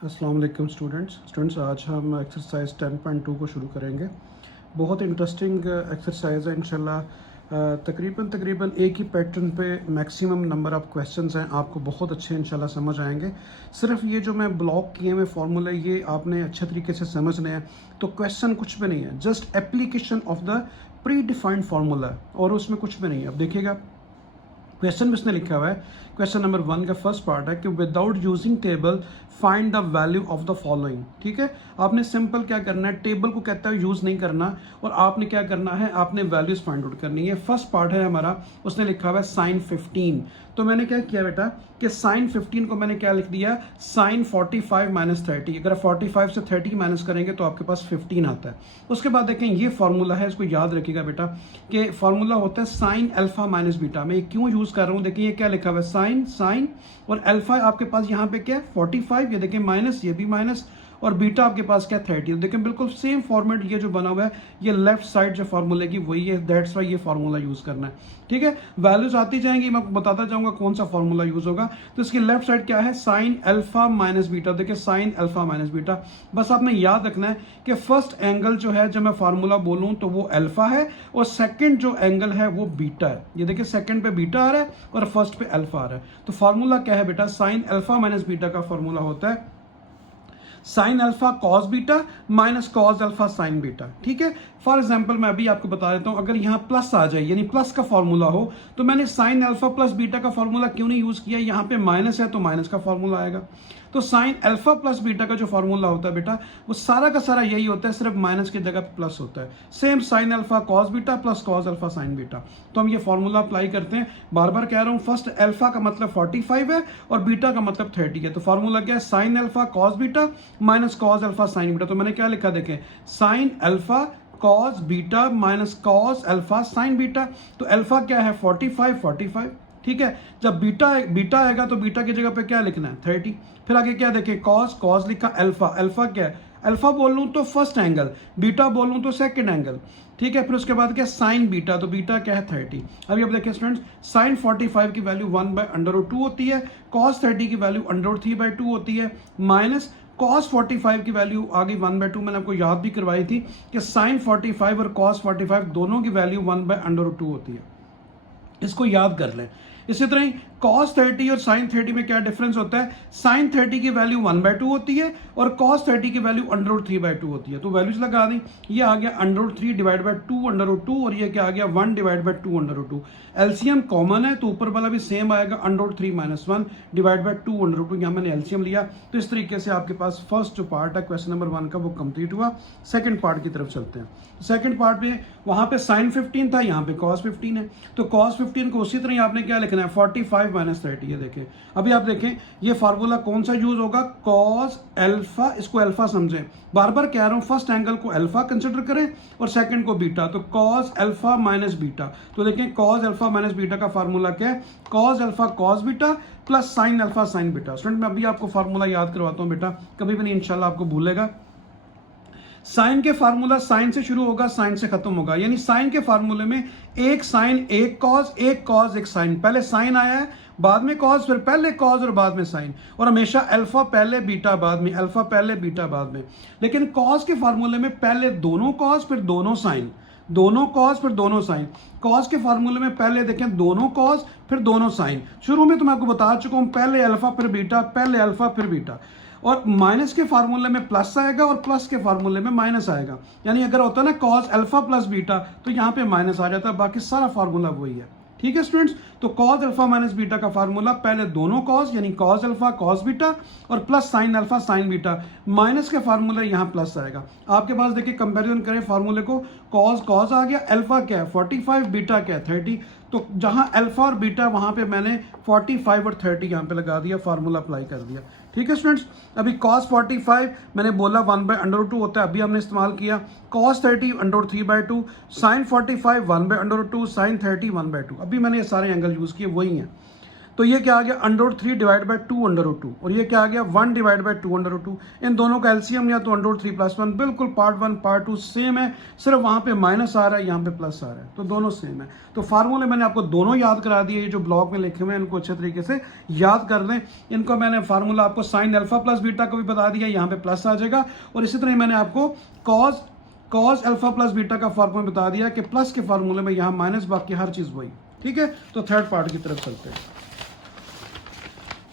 अस्सलाम वालेकुम स्टूडेंट्स आज हम एक्सरसाइज 10.2 को शुरू करेंगे। बहुत इंटरेस्टिंग एक्सरसाइज है इंशाल्लाह। तकरीबन एक ही पैटर्न पे मैक्सिमम नंबर ऑफ क्वेश्चंस हैं, आपको बहुत अच्छे इंशाल्लाह समझ आएंगे। सिर्फ ये जो मैं ब्लॉक किए हुए फार्मूले ये आपने अच्छे तरीके से समझने हैं, तो क्वेश्चन कुछ भी नहीं है, just application of the pre defined formula और उसमें कुछ भी नहीं है। अब देखिएगा क्वेश्चन में इसने लिखा हुआ है, क्वेश्चन नंबर 1 का फर्स्ट पार्ट है कि without using table find the value of the following. ठीक है, आपने सिंपल क्या करना है, टेबल को कहता है यूज नहीं करना और आपने क्या करना है, आपने वैल्यूज फाइंड आउट करनी है। फर्स्ट पार्ट है हमारा, उसने लिखा हुआ है साइन 15। तो मैंने क्या किया बेटा कि साइन 15 को मैंने क्या लिख दिया, साइन 45 माइनस 30। अगर 45 से 30 माइनस करेंगे तो आपके पास 15 आता है। उसके बाद देखें ये फॉर्मूला है, इसको याद रखिएगा बेटा कि फॉर्मूला होता है साइन अल्फा माइनस बीटा। मैं क्यों यूज कर रहा हूँ, देखिए ये क्या लिखा हुआ है, साइन साइन और अल्फा आपके पास यहाँ पे क्या है 45, ये देखिए माइनस, ये भी माइनस, और बीटा आपके पास क्या 30। देखिए बिल्कुल सेम फॉर्मेट ये जो बना हुआ है, ये लेफ्ट साइड जो फॉर्मूले की वही है, दैट्स वाई ये फॉर्मूला यूज करना है। ठीक है, वैल्यूज आती जाएंगी, मैं बताता जाऊंगा कौन सा फॉर्मूला यूज होगा। तो इसकी लेफ्ट साइड क्या है, साइन अल्फा माइनस बीटा। देखिए साइन अल्फा माइनस बीटा, बस आपने याद रखना है कि फर्स्ट एंगल जो है जब मैं फार्मूला बोलूं तो वो अल्फा है और सेकंड जो एंगल है वो बीटा है। ये देखिए सेकंड पे बीटा आ रहा है और फर्स्ट पे अल्फा आ रहा है। तो फार्मूला क्या है बेटा, साइन अल्फा माइनस बीटा का फॉर्मूला होता है sign alpha cos beta minus cos alpha sine beta. ठीक है, फॉर एग्जांपल मैं अभी आपको बता देता हूं, अगर यहां प्लस आ जाए यानी प्लस का फॉर्मूला हो तो मैंने साइन अल्फा प्लस बीटा का फॉर्मूला क्यों नहीं यूज किया, यहां पे माइनस है तो माइनस का फॉर्मूला आएगा। तो साइन अल्फा प्लस बीटा का जो फॉर्मूला होता है बेटा वो सारा का सारा यही होता है, सिर्फ माइनस की जगह प्लस होता है। Same sign alpha cos beta plus cos alpha sine beta. तो हम ये फॉर्मूला अप्लाई करते हैं, बार बार कह रहा हूं, फर्स्ट अल्फा का मतलब 45 है और बीटा का मतलब 30 है। तो फॉर्मूला क्या है, sign alpha cos beta minus cos alpha sine beta. तो मैंने क्या लिखा देखें, sine alpha cos beta minus cos alpha sine beta. तो अल्फा क्या है 45। ठीक है, जब बीटा आएगा तो बीटा की जगह पे क्या लिखना है 30। फिर आगे क्या देखें, कॉस कॉस लिखा, अल्फा अल्फा क्या है, अल्फा बोल लूं तो फर्स्ट एंगल, बीटा बोल लूं तो सेकंड एंगल। ठीक है, फिर उसके बाद क्या साइन बीटा, तो बीटा क्या है 30। अभी अब देखिए स्टूडेंट्स, साइन 45 की वैल्यू 1/√2 होती है, कॉस 30 की वैल्यू √3/2 होती है, माइनस कॉस 45 की वैल्यू आ गई 1/2। मैंने आपको याद भी करवाई थी कि साइन 45 और कॉस 45 दोनों की वैल्यू 1/√2 होती है, इसको याद कर लें। इसी तरह ही cos 30 और sin 30 में क्या डिफरेंस होता है, sin 30 की वैल्यू 1/2 होती है और cos 30 की वैल्यू √3/2 होती है। तो वैल्यूज लगा दी, ये आ गया √3 डिवाइड बाई 2/2 और ये क्या आ गया 1 डिवाइड बाई 2/2। एलसीएम कॉमन है तो ऊपर वाला भी सेम आएगा, √3 - 1 डिवाइड बाई 2/2। यहाँ मैंने एलसीएम लिया। तो इस तरीके से आपके पास फर्स्ट जो पार्ट है क्वेश्चन नंबर 1 का वो कंप्लीट हुआ। सेकंड पार्ट की तरफ चलते हैं। सेकंड पार्ट में वहां पे साइन 15 था, यहाँ पे cos 15 है। तो cos 15 को उसी तरह आपने क्या लिखना है 45 माइनस 30। ये देखें, अभी आप देखें ये फार्मूला कौन सा यूज होगा, cos अल्फा, इसको अल्फा समझें, बार बार कह रहा हूं, फर्स्ट एंगल को अल्फा कंसिडर करें और सेकंड को बीटा। तो cos अल्फा माइनस बीटा, तो देखें cos अल्फा माइनस बीटा का फार्मूला क्या है, cos alpha cos beta plus sine alpha sine beta. Student मैं अभी आपको फार्मूला याद करवाता हूं बेटा, कभी भी नहीं इंशाल्लाह आपको भूलेगा। साइन के फार्मूला साइन से शुरू होगा, साइन से खत्म होगा, यानी साइन के फार्मूले में एक साइन एक कॉस एक साइन, पहले साइन आया है बाद में कॉस, फिर पहले कॉस और बाद में साइन, और हमेशा अल्फा पहले बीटा बाद में, अल्फा पहले बीटा बाद में। लेकिन कॉस के फार्मूले में पहले दोनों कॉस फिर दोनों साइन, दोनों कॉस फिर दोनों साइन। कॉस के फार्मूले में पहले देखें दोनों कॉस फिर दोनों साइन। शुरू में तो मैं आपको बता चुका हूं, पहले अल्फा फिर बीटा, पहले अल्फा फिर बीटा। और माइनस के फार्मूले में प्लस आएगा और प्लस के फार्मूले में माइनस आएगा, यानी अगर होता है ना कॉस अल्फा प्लस बीटा तो यहाँ पे माइनस आ जाता है, बाकी सारा फार्मूला वही है। ठीक है स्टूडेंट्स, तो कॉस अल्फा माइनस बीटा का फार्मूला पहले दोनों कॉस यानी कॉस अल्फा कॉस बीटा और plus sine alpha sine beta, minus के फार्मूले यहाँ प्लस आएगा। आपके पास देखिए कंपैरिजन करें फार्मूले को, कॉस कॉस आ गया, अल्फा क्या है 45, बीटा क्या है 30। तो जहां अल्फा और बीटा वहां पे मैंने 45 और 30 यहाँ पे लगा दिया, फार्मूला अप्लाई कर दिया। ठीक है स्टूडेंट्स, अभी cos 45 मैंने बोला 1/√2 होता है, अभी हमने इस्तेमाल किया cos 30 √3/2, sin 45 1/√2, sin 30 1/2। अभी मैंने ये सारे एंगल यूज किए वही हैं। तो ये क्या आ गया under root 3 divide by 2 under root 2, और ये क्या आ गया 1 डिवाइड बाई 2 अंडर रूट 2। इन दोनों का एलसीएम या तो अंडर रूट 3 प्लस 1, बिल्कुल पार्ट 1 पार्ट 2 सेम है, सिर्फ वहाँ पे माइनस आ रहा है, यहाँ पे प्लस आ रहा है, तो दोनों सेम है। तो फार्मूले मैंने आपको दोनों याद करा दिए, ये जो ब्लॉक में लिखे हुए हैं इनको अच्छे तरीके से याद कर लें। इनको मैंने फार्मूला आपको साइन अल्फा प्लस बीटा को भी बता दिया, यहाँ पे प्लस आ जाएगा, और इसी तरह मैंने आपको कॉस अल्फा प्लस बीटा का फार्मूला बता दिया कि प्लस के फार्मूले में यहाँ माइनस, बाकी हर चीज़ वही। ठीक है, तो थर्ड पार्ट की तरफ चलते हैं।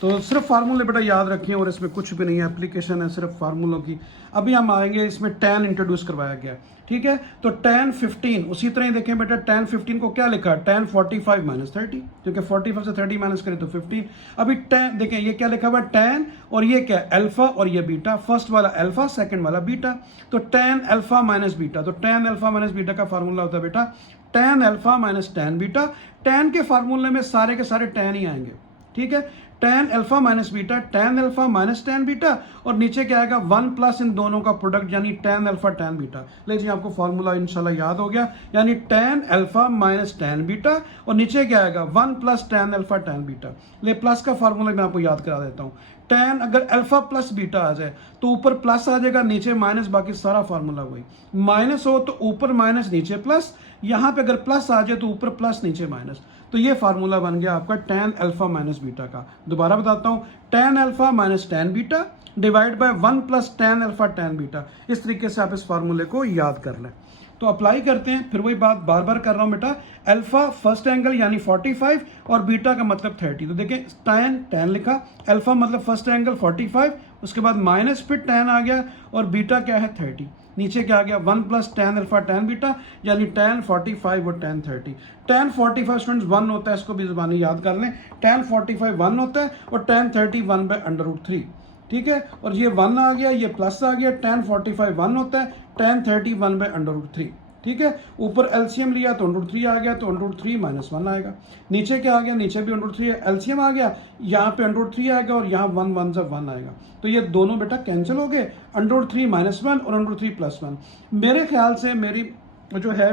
तो सिर्फ फार्मूले बेटा याद रखें, और इसमें कुछ भी नहीं है, एप्लीकेशन है सिर्फ फार्मूलों की। अभी हम आएंगे, इसमें tan इंट्रोड्यूस करवाया गया है। ठीक है, तो tan 15 उसी तरह ही देखें बेटा, tan 15 को क्या लिखा है, tan 45 माइनस 30, क्योंकि 45 से 30 माइनस करें तो 15। अभी tan देखें, ये क्या लिखा हुआ है tan, और ये क्या है अल्फा और ये बीटा, फर्स्ट वाला अल्फा सेकंड वाला बीटा, तो tan अल्फा माइनस बीटा, तो tan अल्फा माइनस बीटा का फार्मूला होता है बेटा tan alpha minus tan beta. tan के फार्मूले में सारे के सारे tan ही आएंगे। ठीक है, tan alpha minus beta, tan alpha minus tan beta, और नीचे क्या आएगा 1 प्लस इन दोनों का प्रोडक्ट, यानी tan अल्फा tan बीटा। ले जी, आपको फॉर्मूला इंशाल्लाह याद हो गया, यानी tan alpha minus tan beta, और नीचे क्या आएगा 1 plus tan alpha tan beta. ले, प्लस का फार्मूला मैं आपको याद करा देता हूँ। tan अगर अल्फा प्लस बीटा आ जाए तो ऊपर प्लस आ जाएगा, नीचे माइनस, बाकी सारा फार्मूला वही। माइनस हो तो ऊपर माइनस नीचे प्लस, यहाँ पे अगर प्लस आ जाए तो ऊपर प्लस नीचे माइनस, तो ये फार्मूला बन गया आपका tan अल्फा माइनस बीटा का। दोबारा बताता हूँ, tan alpha minus tan beta divide by 1 plus tan alpha tan beta. इस तरीके से आप इस फार्मूले को याद कर लें। तो अप्लाई करते हैं, फिर वही बात बार बार कर रहा हूँ बेटा, अल्फा फर्स्ट एंगल यानी 45 और बीटा का मतलब 30। तो देखें tan लिखा, अल्फा मतलब फर्स्ट एंगल 45, उसके बाद माइनस, फिर tan आ गया, और बीटा क्या है 30। नीचे क्या आ गया 1 plus tan alpha tan beta, यानी tan 45 और tan 30। tan 45 स्टूडेंट्स 1 होता है, इसको भी ज़बानी याद कर लें, tan 45 1 होता है, और tan 30 1 बाय अंडर रूट 3। ठीक है, और ये 1 आ गया, ये प्लस आ गया, tan 45 1 होता है, tan 30 1 बाय अंडर रूट 3। ठीक है, ऊपर एलसीएम लिया तो अंडर रूट 3 आ गया, तो अंडर रूट 3 माइनस 1 आएगा। नीचे क्या आ गया, नीचे भी अंडर रूट 3 है, एलसीएम आ गया, यहाँ पे अंडर रूट 3 आएगा, और यहाँ 1 1 से 1 आएगा, तो ये दोनों बेटा कैंसिल हो गए, अंडर रूट 3 माइनस 1 और अंडर रूट 3 प्लस 1। मेरे ख्याल से मेरी जो है,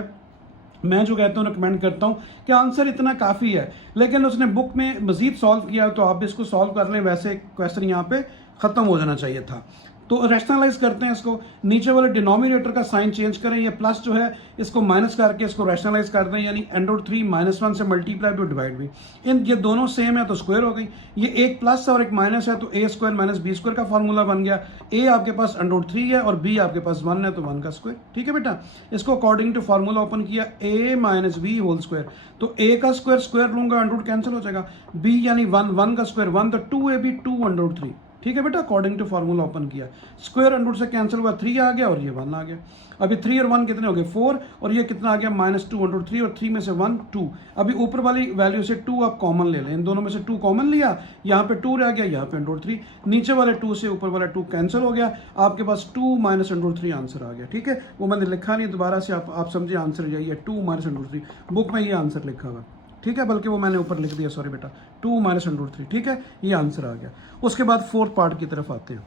मैं जो कहता हूँ रिकमेंड करता हूँ कि आंसर इतना काफ़ी है, लेकिन उसने बुक में मजीद सॉल्व किया, तो आप भी इसको सॉल्व कर लें, वैसे क्वेश्चन यहाँ पे ख़त्म हो जाना चाहिए था। तो रैशनलाइज करते हैं इसको, नीचे वाले डिनोमिनेटर का साइन चेंज करें, ये प्लस जो है इसको माइनस करके इसको रैशनलाइज कर दें, यानी अंडर रूट 3 माइनस 1 से मल्टीप्लाई भी डिवाइड भी, इन ये दोनों सेम है तो स्क्वायर हो गई। ये एक प्लस और एक माइनस है, तो ए स्क्वायर माइनस बी स्क्वायर का फॉर्मूला बन गया। ए आपके पास अंडर रूट 3 है और बी आपके पास 1 है, तो 1 का स्क्वायर। ठीक है बेटा, इसको अकॉर्डिंग टू फार्मूला ओपन किया, ए माइनस बी होल स्क्वायर, तो ए का स्क्वायर स्क्वायर लूंगा, अंडर रूट कैंसिल हो जाएगा, बी यानी 1 1 का स्क्वायर 1, तो 2ab 2 अंडर रूट 3। ठीक है बेटा, अकॉर्डिंग टू फार्मूला ओपन किया, स्क्वायर अंडर रूट से कैंसिल हुआ, 3 आ गया और ये 1 आ गया। अभी 3 और 1 कितने हो गए 4, और ये कितना आ गया माइनस 2 अंडर रूट 3, और 3 में से 1 2। अभी ऊपर वाली वैल्यू से 2 आप कॉमन ले लें, इन दोनों में से 2 कॉमन लिया, यहाँ पे 2 रह गया, यहाँ पे अंडर रूट 3, नीचे वाले 2 से ऊपर वाला 2 कैंसिल हो गया, आपके पास 2 माइनस अंडर रूट 3 आंसर आ गया। ठीक है, वो मैंने लिखा नहीं, दोबारा से आप समझिए आंसर यही है, 2 माइनस अंडर रूट 3, बुक में ये आंसर लिखा हुआ। ठीक है, बल्कि वो मैंने ऊपर लिख दिया, सॉरी बेटा, 2 माइनस अंडर रूट 3। ठीक है, ये आंसर आ गया। उसके बाद फोर्थ पार्ट की तरफ आते हैं।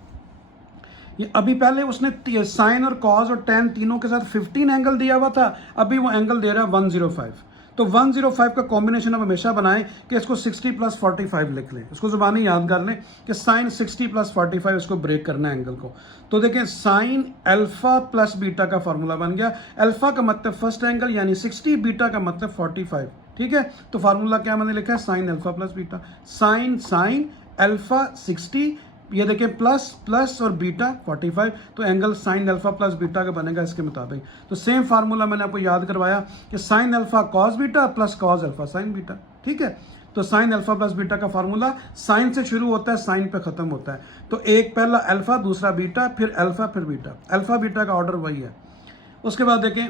ये अभी पहले उसने साइन और कॉज और टेन तीनों के साथ 15 एंगल दिया हुआ था, अभी वो एंगल दे रहा है 105। तो 105 का कॉम्बिनेशन आप हमेशा बनाएं कि इसको 60 प्लस 45 लिख लें, इसको जुबानी याद कर लें कि साइन 60 प्लस 45, इसको ब्रेक करना है एंगल को। तो देखें, साइन अल्फा प्लस बीटा का फॉर्मूला बन गया, अल्फा का मतलब फर्स्ट एंगल यानी 60, बीटा का मतलब 45। ठीक है, तो फार्मूला क्या मैंने लिखा है, sign alpha plus beta, sine alpha 60, ये देखें प्लस प्लस और बीटा 45, तो angle sine alpha plus beta का बनेगा इसके मुताबिक। तो सेम फार्मूला मैंने आपको याद करवाया कि sign alpha cos beta plus cos alpha sine beta. ठीक है, तो साइन अल्फा प्लस बीटा का फार्मूला साइन से शुरू होता है, साइन पे खत्म होता है, तो एक पहला अल्फा, दूसरा बीटा, फिर अल्फा, फिर बीटा, अल्फा बीटा का ऑर्डर वही है। उसके बाद देखें,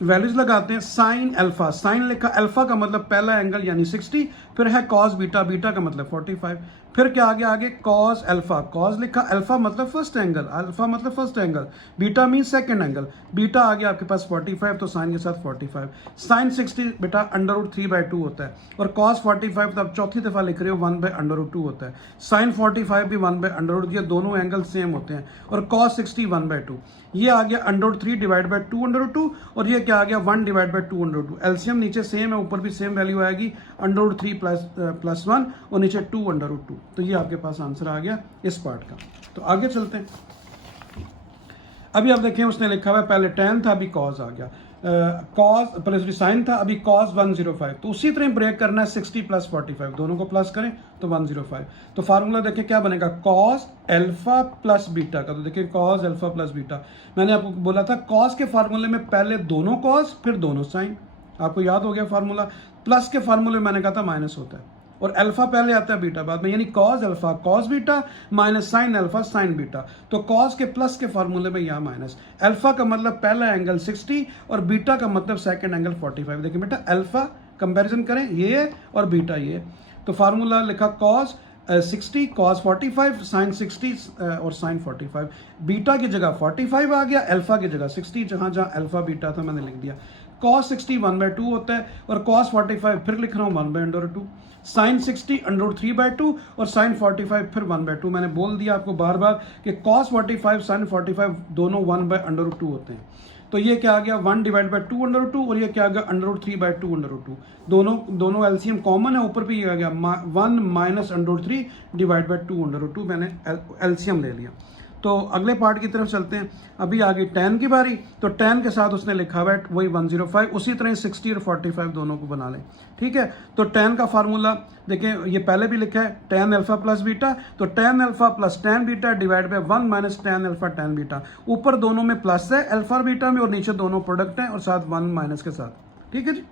वैल्यूज लगाते हैं, साइन अल्फा, साइन लिखा, अल्फा का मतलब पहला एंगल यानी 60, फिर है कॉस बीटा, बीटा का मतलब 45, फिर क्या आगे कॉस अल्फा, कॉस लिखा, अल्फा मतलब फर्स्ट एंगल, अल्फा मतलब first angle, beta mean second angle, beta आ गया आपके पास 45, तो साइन के साथ 45, साइन 60 बेटा अंडर रूट 3/2 होता है, और कॉस 45 तो आप चौथी दफा लिख रहे हो 1/√2 होता है, साइन 45 भी 1/√2, ये दोनों एंगल सेम होते हैं, और कॉस 60 1/2, ये आ गया under root 3 divide by 2 under root 2, और ये क्या आ गया 1 डिवाइड बाई 2 अंडर 2। एलसीएम नीचे सेम है, ऊपर भी सेम वैल्यू आएगी, अंडर रूट 3 प्लस 1 और नीचे 2 अंडर रूट 2। तो ये आपके पास आंसर आ गया इस पार्ट का। तो आगे चलते हैं। अभी आप देखें उसने लिखा हुआ है पहले tan था, अभी cos आ गया, कॉस पहले साइन था, अभी cos 105। तो उसी तरह ब्रेक करना है 60 प्लस 45, दोनों को प्लस करें तो 105। तो फार्मूला देखें क्या बनेगा, cos अल्फा प्लस बीटा का। तो देखिए cos अल्फा प्लस बीटा, मैंने आपको बोला था cos के फार्मूले में पहले दोनों cos फिर दोनों साइन, आपको याद हो गया फार्मूला। प्लस के फार्मूले में मैंने कहा था माइनस होता है, और अल्फा पहले आता है बीटा बाद में, यानी cos alpha cos beta minus sine alpha sine beta. तो cos के प्लस के फार्मूले में यहाँ माइनस, अल्फा का मतलब पहला एंगल 60 और बीटा का मतलब सेकंड एंगल 45। देखिए बेटा अल्फा कंपैरिजन करें ये और बीटा ये, तो फार्मूला लिखा cos 60 cos 45 साइन 60 और साइन 45। बीटा की जगह 45 आ गया, अल्फा की जगह 60, जहाँ जहाँ अल्फा बीटा था मैंने लिख दिया। cos 60 1/2 होता है और cos 45 फिर लिख रहा हूँ 1/√2, साइन 60 अंडर 3/2 और साइन 45 फिर 1/2। मैंने बोल दिया आपको बार बार कि cos 45 साइन 45 दोनों 1/√2 होते हैं। तो ये क्या आ गया 1 डिवाइड बाई 2 अंडर 2 और ये क्या आ गया अंडर 3/2 अंडर 2। दोनों एलसीएम कॉमन है, ऊपर भी ये आ गया 1 minus under 3 divide by 2 under 2, मैंने एलसीएम ले लिया। तो अगले पार्ट की तरफ चलते हैं। अभी आ गई tan की बारी, तो tan के साथ उसने लिखा हुआ है वही 105, उसी तरह 60 और 45 दोनों को बना लें, ठीक है। तो tan का फार्मूला देखें, ये पहले भी लिखा है tan अल्फा प्लस बीटा, तो tan alpha plus tan beta divide by 1 minus tan alpha tan beta. ऊपर दोनों में प्लस है अल्फा और बीटा में, और नीचे दोनों प्रोडक्ट हैं और साथ 1 माइनस के साथ, ठीक है जी।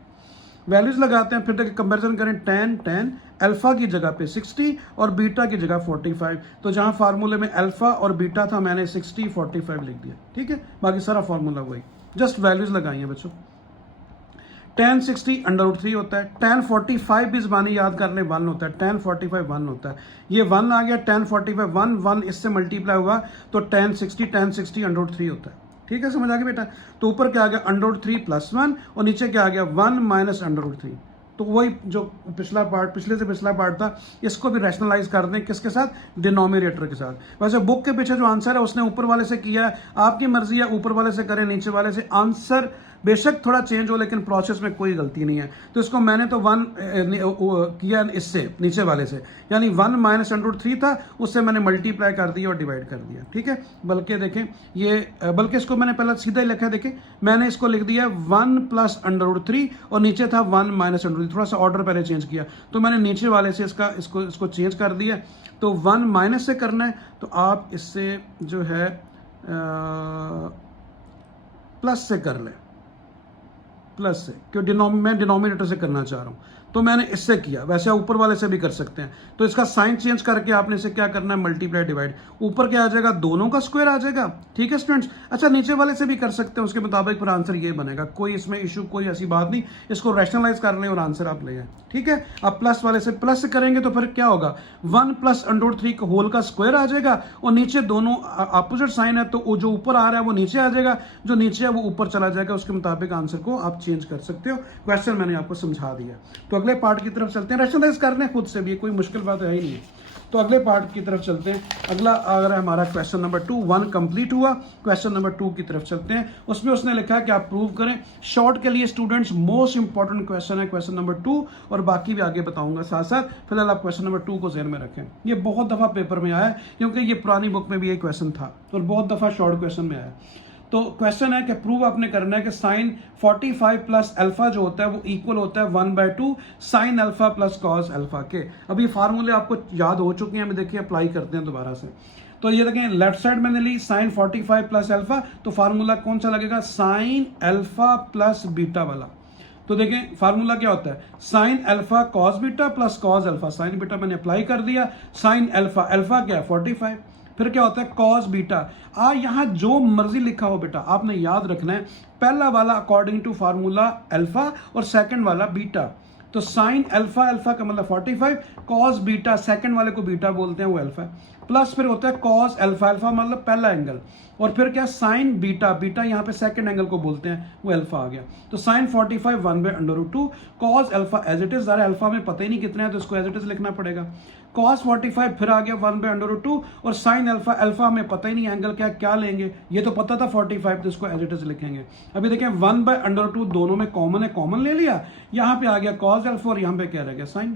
वैल्यूज लगाते हैं, फिर देखिए कंपैरिजन करें, tan अल्फा की जगह पे 60 और बीटा की जगह 45। तो जहां फार्मूले में अल्फा और बीटा था मैंने 60 45 लिख दिया, ठीक है। बाकी सारा फार्मूला वही, जस्ट वैल्यूज लगाई हैं बच्चों। tan 60 √3 होता है, tan 45 भी ज़बानी याद कर लें 1 होता है, tan 45 1 होता है। ये 1 आ गया, tan 45 1 इससे मल्टीप्लाई हुआ तो tan 60 √3 होता है, ठीक है। समझ आ गया बेटा। तो ऊपर क्या आ गया √3 प्लस 1 और नीचे क्या आ गया 1 माइनस √3। तो वही जो पिछले से पिछला पार्ट था, इसको भी रैशनलाइज कर दें किसके साथ, डिनोमिनेटर के साथ। वैसे बुक के पीछे जो आंसर है उसने ऊपर वाले से किया है, आपकी मर्जी है ऊपर वाले से करें नीचे वाले से, आंसर बेशक थोड़ा चेंज हो लेकिन प्रोसेस में कोई गलती नहीं है। तो इसको मैंने तो 1 किया इससे नीचे वाले से, यानी 1 माइनस √3 था, उससे मैंने मल्टीप्लाई कर दिया और डिवाइड कर दिया, ठीक है। बल्कि देखें बल्कि इसको मैंने पहले सीधा ही लिखा है, देखें मैंने इसको लिख दिया 1 प्लस √3 और नीचे था 1 माइनस √3, थोड़ा सा ऑर्डर पहले चेंज किया, तो मैंने नीचे वाले से इसको चेंज कर दिया। तो 1 माइनस से करना है तो आप इससे जो है प्लस से कर लें, प्लस से, क्योंकि मैं डिनोमिनेटर से करना चाह रहा हूं, तो मैंने इससे किया। वैसे ऊपर वाले से भी कर सकते हैं, तो इसका साइन चेंज करके आपने इसे क्या करना है मल्टीप्लाई डिवाइड, ऊपर क्या आ जाएगा दोनों का स्क्वायर आ जाएगा, ठीक है स्टूडेंट्स। अच्छा नीचे वाले से भी कर सकते हैं, उसके मुताबिक फिर आंसर ये बनेगा, कोई इसमें इशू कोई ऐसी बात नहीं, इसको रैशनलाइज कर लें और आंसर आप ले आए, ठीक है। अब प्लस वाले से प्लस करेंगे तो फिर क्या होगा 1 प्लस √3 का होल का स्क्वायर आ जाएगा, और नीचे दोनों अपोजिट साइन है तो जो ऊपर आ रहा है वो नीचे आ जाएगा, जो नीचे है वो ऊपर चला जाएगा, उसके मुताबिक आंसर को आप चेंज कर सकते हो। क्वेश्चन मैंने आपको समझा दिया। तो अगले पार्ट की तरफ चलते हैं, रैशनलाइज करने खुद से भी, कोई मुश्किल बात है ही नहीं है। तो अगले पार्ट की तरफ चलते हैं। अगला अगर हमारा क्वेश्चन नंबर 2 1 कंप्लीट हुआ, क्वेश्चन नंबर 2 की तरफ चलते हैं। उसमें उसने लिखा है कि आप प्रूव करें, शॉर्ट के लिए स्टूडेंट्स मोस्ट इंपॉर्टेंट क्वेश्चन है क्वेश्चन नंबर 2, और बाकी भी आगे बताऊंगा साथ साथ। फिलहाल आप क्वेश्चन नंबर 2 को ज़हन में रखें, ये बहुत दफ़ा पेपर में आया है, क्योंकि ये पुरानी बुक में भी ये क्वेश्चन था और बहुत दफ़ा शॉर्ट क्वेश्चन में आया। तो क्वेश्चन है कि प्रूव आपने करना है कि साइन 45 प्लस अल्फा जो होता है वो इक्वल होता है 1/2 sign alpha plus cos alpha के। अब ये फार्मूले आपको याद हो चुके हैं, देखिए अप्लाई करते हैं दोबारा से। तो ये देखें लेफ्ट साइड मैंने ली साइन 45 प्लस अल्फा, तो फार्मूला कौन सा लगेगा साइन अल्फा प्लस बीटा वाला। तो देखें फार्मूला क्या होता है sign alpha cos beta plus cos alpha, sine beta मैंने अप्लाई कर दिया, साइन अल्फा अल्फा क्या है 45, फिर क्या होता है कॉस बीटा। यहां जो मर्जी लिखा हो बेटा आपने याद रखना है, पहला वाला अकॉर्डिंग टू फार्मूला अल्फा और सेकंड वाला बीटा। तो साइन अल्फा अल्फा का मतलब 45, कॉस बीटा सेकंड वाले को बीटा बोलते हैं वो अल्फा, प्लस फिर होता है कॉस अल्फा अल्फा मतलब पहला एंगल, और फिर क्या साइन बीटा बीटा यहाँ पे सेकंड एंगल को बोलते हैं वो अल्फा आ गया। तो sine 45 1/√2 cos alpha as it is, ज़रा अल्फा में पता ही नहीं कितना है तो इसको एज इट इज लिखना पड़ेगा। cos 45 फिर आ गया 1/√2 और sin अल्फा, अल्फा हमें पता ही नहीं एंगल क्या लेंगे, ये तो पता था 45 तो इसको एज इट इज लिखेंगे। अभी देखें 1/√2 दोनों में कॉमन है, कॉमन ले लिया, यहाँ पे आ गया cos अल्फा और यहाँ पे क्या रह गया sin।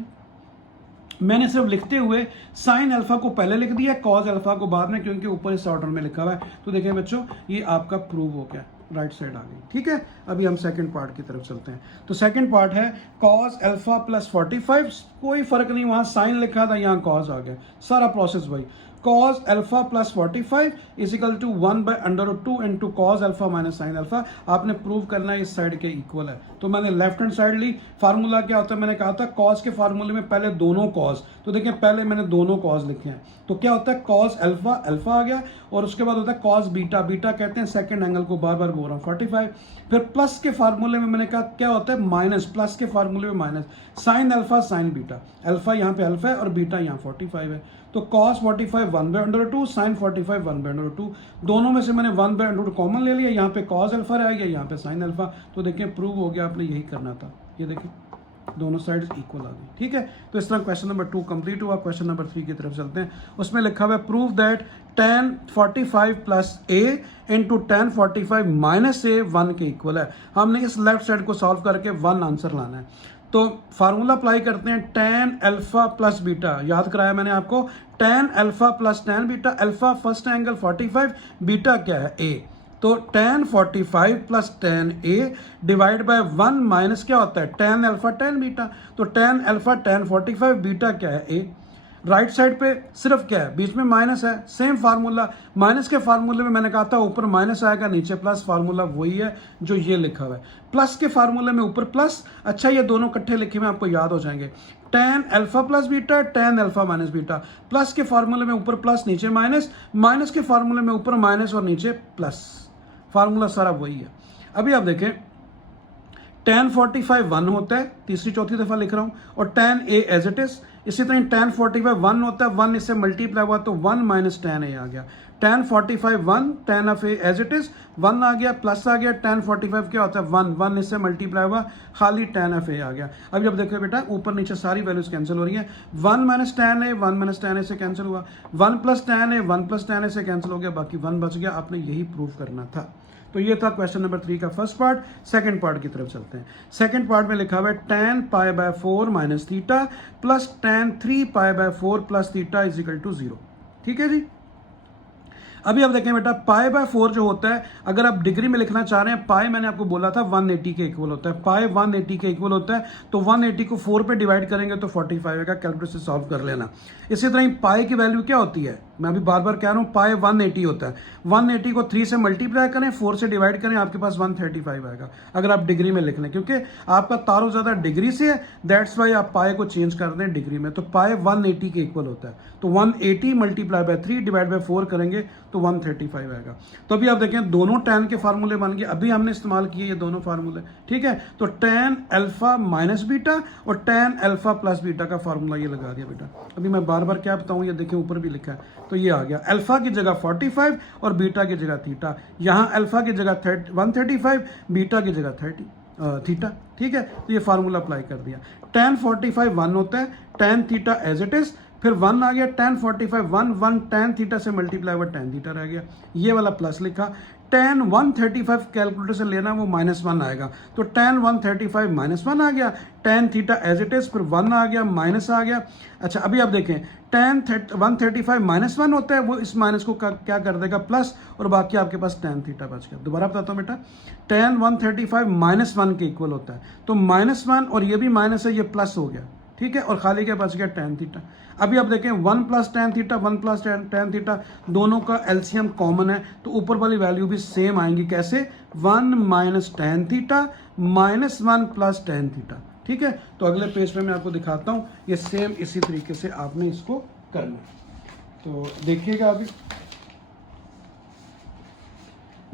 मैंने सिर्फ लिखते हुए sin अल्फा को पहले लिख दिया, cos अल्फा को बाद में, क्योंकि ऊपर इस ऑर्डर में लिखा हुआ है। तो देखें बच्चों ये आपका प्रूव हो गया, राइट साइड आ गई। ठीक है, अभी हम सेकंड पार्ट की तरफ चलते हैं। तो सेकंड पार्ट है cos अल्फा प्लस 45, कोई फर्क नहीं, वहां साइन लिखा था यहाँ cos आ गया, सारा प्रोसेस भाई। cos alpha plus 45 is equal to 1/√2 into cos alpha minus sine alpha. आपने प्रूव करना है इस साइड के इक्वल है, तो मैंने लेफ्ट हैंड साइड ली। फार्मूला क्या होता है, मैंने कहा था cos के फार्मूले में पहले दोनों cos, तो देखें पहले मैंने दोनों cos लिखे हैं, तो क्या होता है cos अल्फा, अल्फा आ गया, और उसके बाद होता है cos बीटा, बीटा कहते हैं सेकंड एंगल को, बार बार बोल रहा हूँ 45। फिर प्लस के फार्मूले में मैंने कहा क्या होता है माइनस, प्लस के फार्मूले में minus, sine alpha sine beta, alpha यहाँ पे अल्फा है और बीटा यहाँ 45 है। तो cos 45 1/√2, sin 45 1/√2, दोनों में से मैंने 1/√2 कॉमन ले लिया, यहाँ पे cos अल्फा रह गया, यहाँ पे sin अल्फा। तो देखिए प्रूव हो गया, आपने यही करना था, ये देखिए दोनों साइड्स इक्वल आ गई। ठीक है, तो इस तरह क्वेश्चन नंबर 2 कंप्लीट हुआ। क्वेश्चन नंबर 3 की तरफ चलते हैं। उसमें लिखा हुआ है prove that tan 45 plus a into tan 45 minus a 1 के इक्वल है। हमने इस लेफ्ट साइड को सॉल्व करके 1 आंसर लाना है। तो फार्मूला अप्लाई करते हैं, tan अल्फा प्लस बीटा, याद कराया मैंने आपको, tan alpha plus tan beta, alpha first angle 45, beta क्या है a, तो tan 45 plus tan a divide by 1 minus क्या होता है tan अल्फा tan बीटा, तो tan अल्फा tan 45, बीटा क्या है a। राइट साइड पे सिर्फ क्या है, बीच में माइनस है, सेम फार्मूला, माइनस के फार्मूले में मैंने कहा था ऊपर माइनस आएगा नीचे प्लस, फार्मूला वही है जो ये लिखा हुआ है। प्लस के फार्मूले में ऊपर प्लस, अच्छा ये दोनों इकट्ठे लिखे हुए आपको याद हो जाएंगे, tan alpha plus beta, tan alpha minus beta, plus के फार्मूले में ऊपर प्लस नीचे माइनस, माइनस के फार्मूले में ऊपर माइनस और नीचे प्लस, फार्मूला सारा वही है। अभी आप देखें tan 45 1 होता है, तीसरी चौथी दफा लिख रहा हूं, और tan a as it is, इसी तरह tan 45 1 होता है, 1 इससे मल्टीप्लाई हुआ तो 1 माइनस tan a आ गया, tan 45 1, tan of a as it is 1 आ गया, प्लस आ गया, tan 45 क्या होता है 1, 1 इससे मल्टीप्लाई हुआ, खाली tan ऑफ a आ गया। अभी अब देखो बेटा ऊपर नीचे सारी वैल्यूज कैंसिल हो रही है, 1 minus tan a 1 minus tan a से कैंसिल हुआ, 1 plus tan a 1 plus tan a से कैंसिल हो गया, बाकी 1 बच गया। आपने यही प्रूव करना था। तो ये था क्वेश्चन नंबर 3 का फर्स्ट पार्ट। सेकंड पार्ट की तरफ चलते हैं। सेकंड पार्ट में लिखा हुआ है tan π/4 minus theta plus tan 3 π/4 plus theta is equal to 0। ठीक है जी, अभी आप देखें बेटा π/4 जो होता है, अगर आप डिग्री में लिखना चाह रहे हैं, पाई मैंने आपको बोला था 180 के इक्वल होता है, पाई 180 के इक्वल होता है, तो 180 को 4 पे डिवाइड करेंगे तो 45 आएगा, कैलकुलेटर से सॉल्व कर लेना। इसी तरह पाई की वैल्यू क्या होती है, मैं अभी बार बार कह रहा हूँ, पाई 180 होता है, 180 को 3 से मल्टीप्लाई करें, 4 से डिवाइड करें, आपके पास 135 आएगा अगर आप डिग्री में लिख लें, क्योंकि आपका तारो ज़्यादा डिग्री से है, दैट्स वाई आप पाई को चेंज कर दें डिग्री में, तो पाई 180 के इक्वल होता है, तो 180 मल्टीप्लाई बाय 3 डिवाइड बाय 4 करेंगे तो 135 आएगा। तो अभी आप देखें दोनों tan के फार्मूले बन गए, अभी हमने इस्तेमाल किए ये दोनों फार्मूले। ठीक है, तो tan अल्फा माइनस बीटा और tan अल्फा प्लस बीटा का फार्मूला ये लगा दिया बेटा। अभी मैं बार बार क्या बताऊं, ये देखें ऊपर भी लिखा है, तो ये आ गया अल्फा की जगह 45 और बीटा की जगह थीटा, यहाँ अल्फा की जगह 135, बीटा की जगह 30 थीटा। ठीक है, तो ये फार्मूला अप्लाई कर दिया। tan 45 1 होता है, tan theta as it is, फिर 1 आ गया, tan 45 1 tan थीटा से मल्टीप्लाई हुआ tan थीटा रह गया, ये वाला प्लस लिखा। tan 135 कैलकुलेटर से लेना, वो -1 आएगा, तो tan 135 -1 आ गया, tan theta as it is, फिर 1 आ गया, माइनस आ गया। अच्छा अभी आप देखें tan 135 -1 होता है, वो इस माइनस को क्या कर देगा प्लस, और बाकी आपके पास tan थीटा बच गया। दोबारा बताता हूँ बेटा, tan 135 -1 के इक्वल होता है, तो -1 और ये भी माइनस है, ये प्लस हो गया। ठीक है, और खाली क्या बच गया tan थीटा। अभी आप देखें 1 plus tan theta 1 plus tan theta, दोनों का एलसीएम कॉमन है, तो ऊपर वाली वैल्यू भी सेम आएंगी। कैसे, 1 minus tan theta -1 plus tan theta. ठीक है, तो अगले पेज पे मैं आपको दिखाता हूँ, ये सेम इसी तरीके से आपने इसको करना है। तो देखिएगा अभी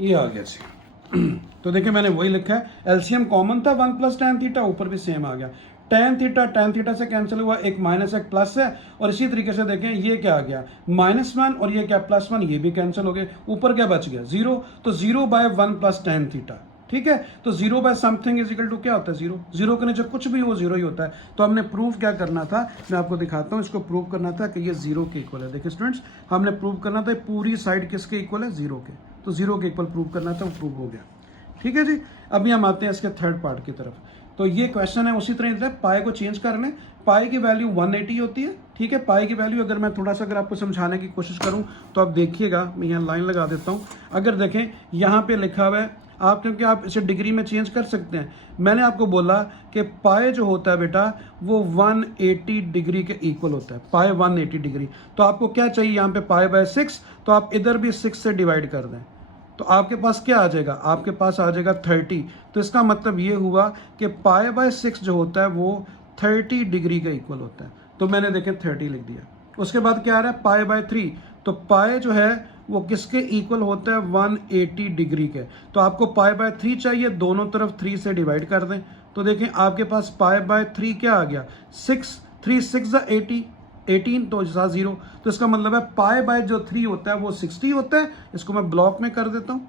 ये आ गया जी। तो देखिए मैंने वही लिखा है, एलसीएम कॉमन था 1 प्लस tan थीटा, ऊपर भी सेम आ गया। tan थीटा से कैंसिल हुआ, एक माइनस एक प्लस है, और इसी तरीके से देखें ये क्या आ गया -1 और ये क्या +1, ये भी कैंसिल हो गए, ऊपर क्या बच गया 0, तो 0/1 प्लस tan थीटा। ठीक है। तो 0 by something is equal to क्या होता है, 0। 0 के नीचे कुछ भी हो 0 ही होता है। तो हमने प्रूव क्या करना था, मैं आपको दिखाता हूँ। इसको प्रूव करना था कि ये 0 के इक्वल है। देखिए स्टूडेंट्स, हमने प्रूव करना था पूरी साइड किसके इक्वल है, 0 के। तो 0 के इक्वल प्रूव करना था, वो प्रूव हो गया। ठीक है जी। अभी हम आते हैं इसके थर्ड पार्ट की तरफ। तो ये क्वेश्चन है उसी तरह पाई को चेंज कर लें। पाई की वैल्यू 180 होती है। ठीक है, पाई की वैल्यू अगर मैं थोड़ा सा अगर आपको समझाने की कोशिश करूं तो आप देखिएगा, मैं यहाँ लाइन लगा देता हूं। अगर देखें यहाँ पे लिखा हुआ है, आप क्योंकि आप इसे डिग्री में चेंज कर सकते हैं। मैंने आपको बोला कि पाई जो होता है बेटा वो 180 डिग्री के इक्वल होता है। पाई 180 डिग्री। तो आपको क्या चाहिए यहाँ पे, पाई बाय 6। तो आप इधर भी 6 से डिवाइड कर दें तो आपके पास क्या आ जाएगा, आपके पास आ जाएगा 30। तो इसका मतलब ये हुआ कि पाई बाय 6 जो होता है वो 30 डिग्री के इक्वल होता है। तो मैंने देखें 30 लिख दिया। उसके बाद क्या आ रहा है, पाई बाय 3। तो पाई जो है वो किसके इक्वल होता है, 180 डिग्री के। तो आपको पाई बाय 3 चाहिए, दोनों तरफ 3 से डिवाइड कर दें। तो देखें आपके पास पाई बाय 3 क्या आ गया, 6। 3 6 80, 18 तो जैसा 0। तो इसका मतलब है पाई बाय जो 3 होता है वो 60 होता है। इसको मैं ब्लॉक में कर देता हूँ।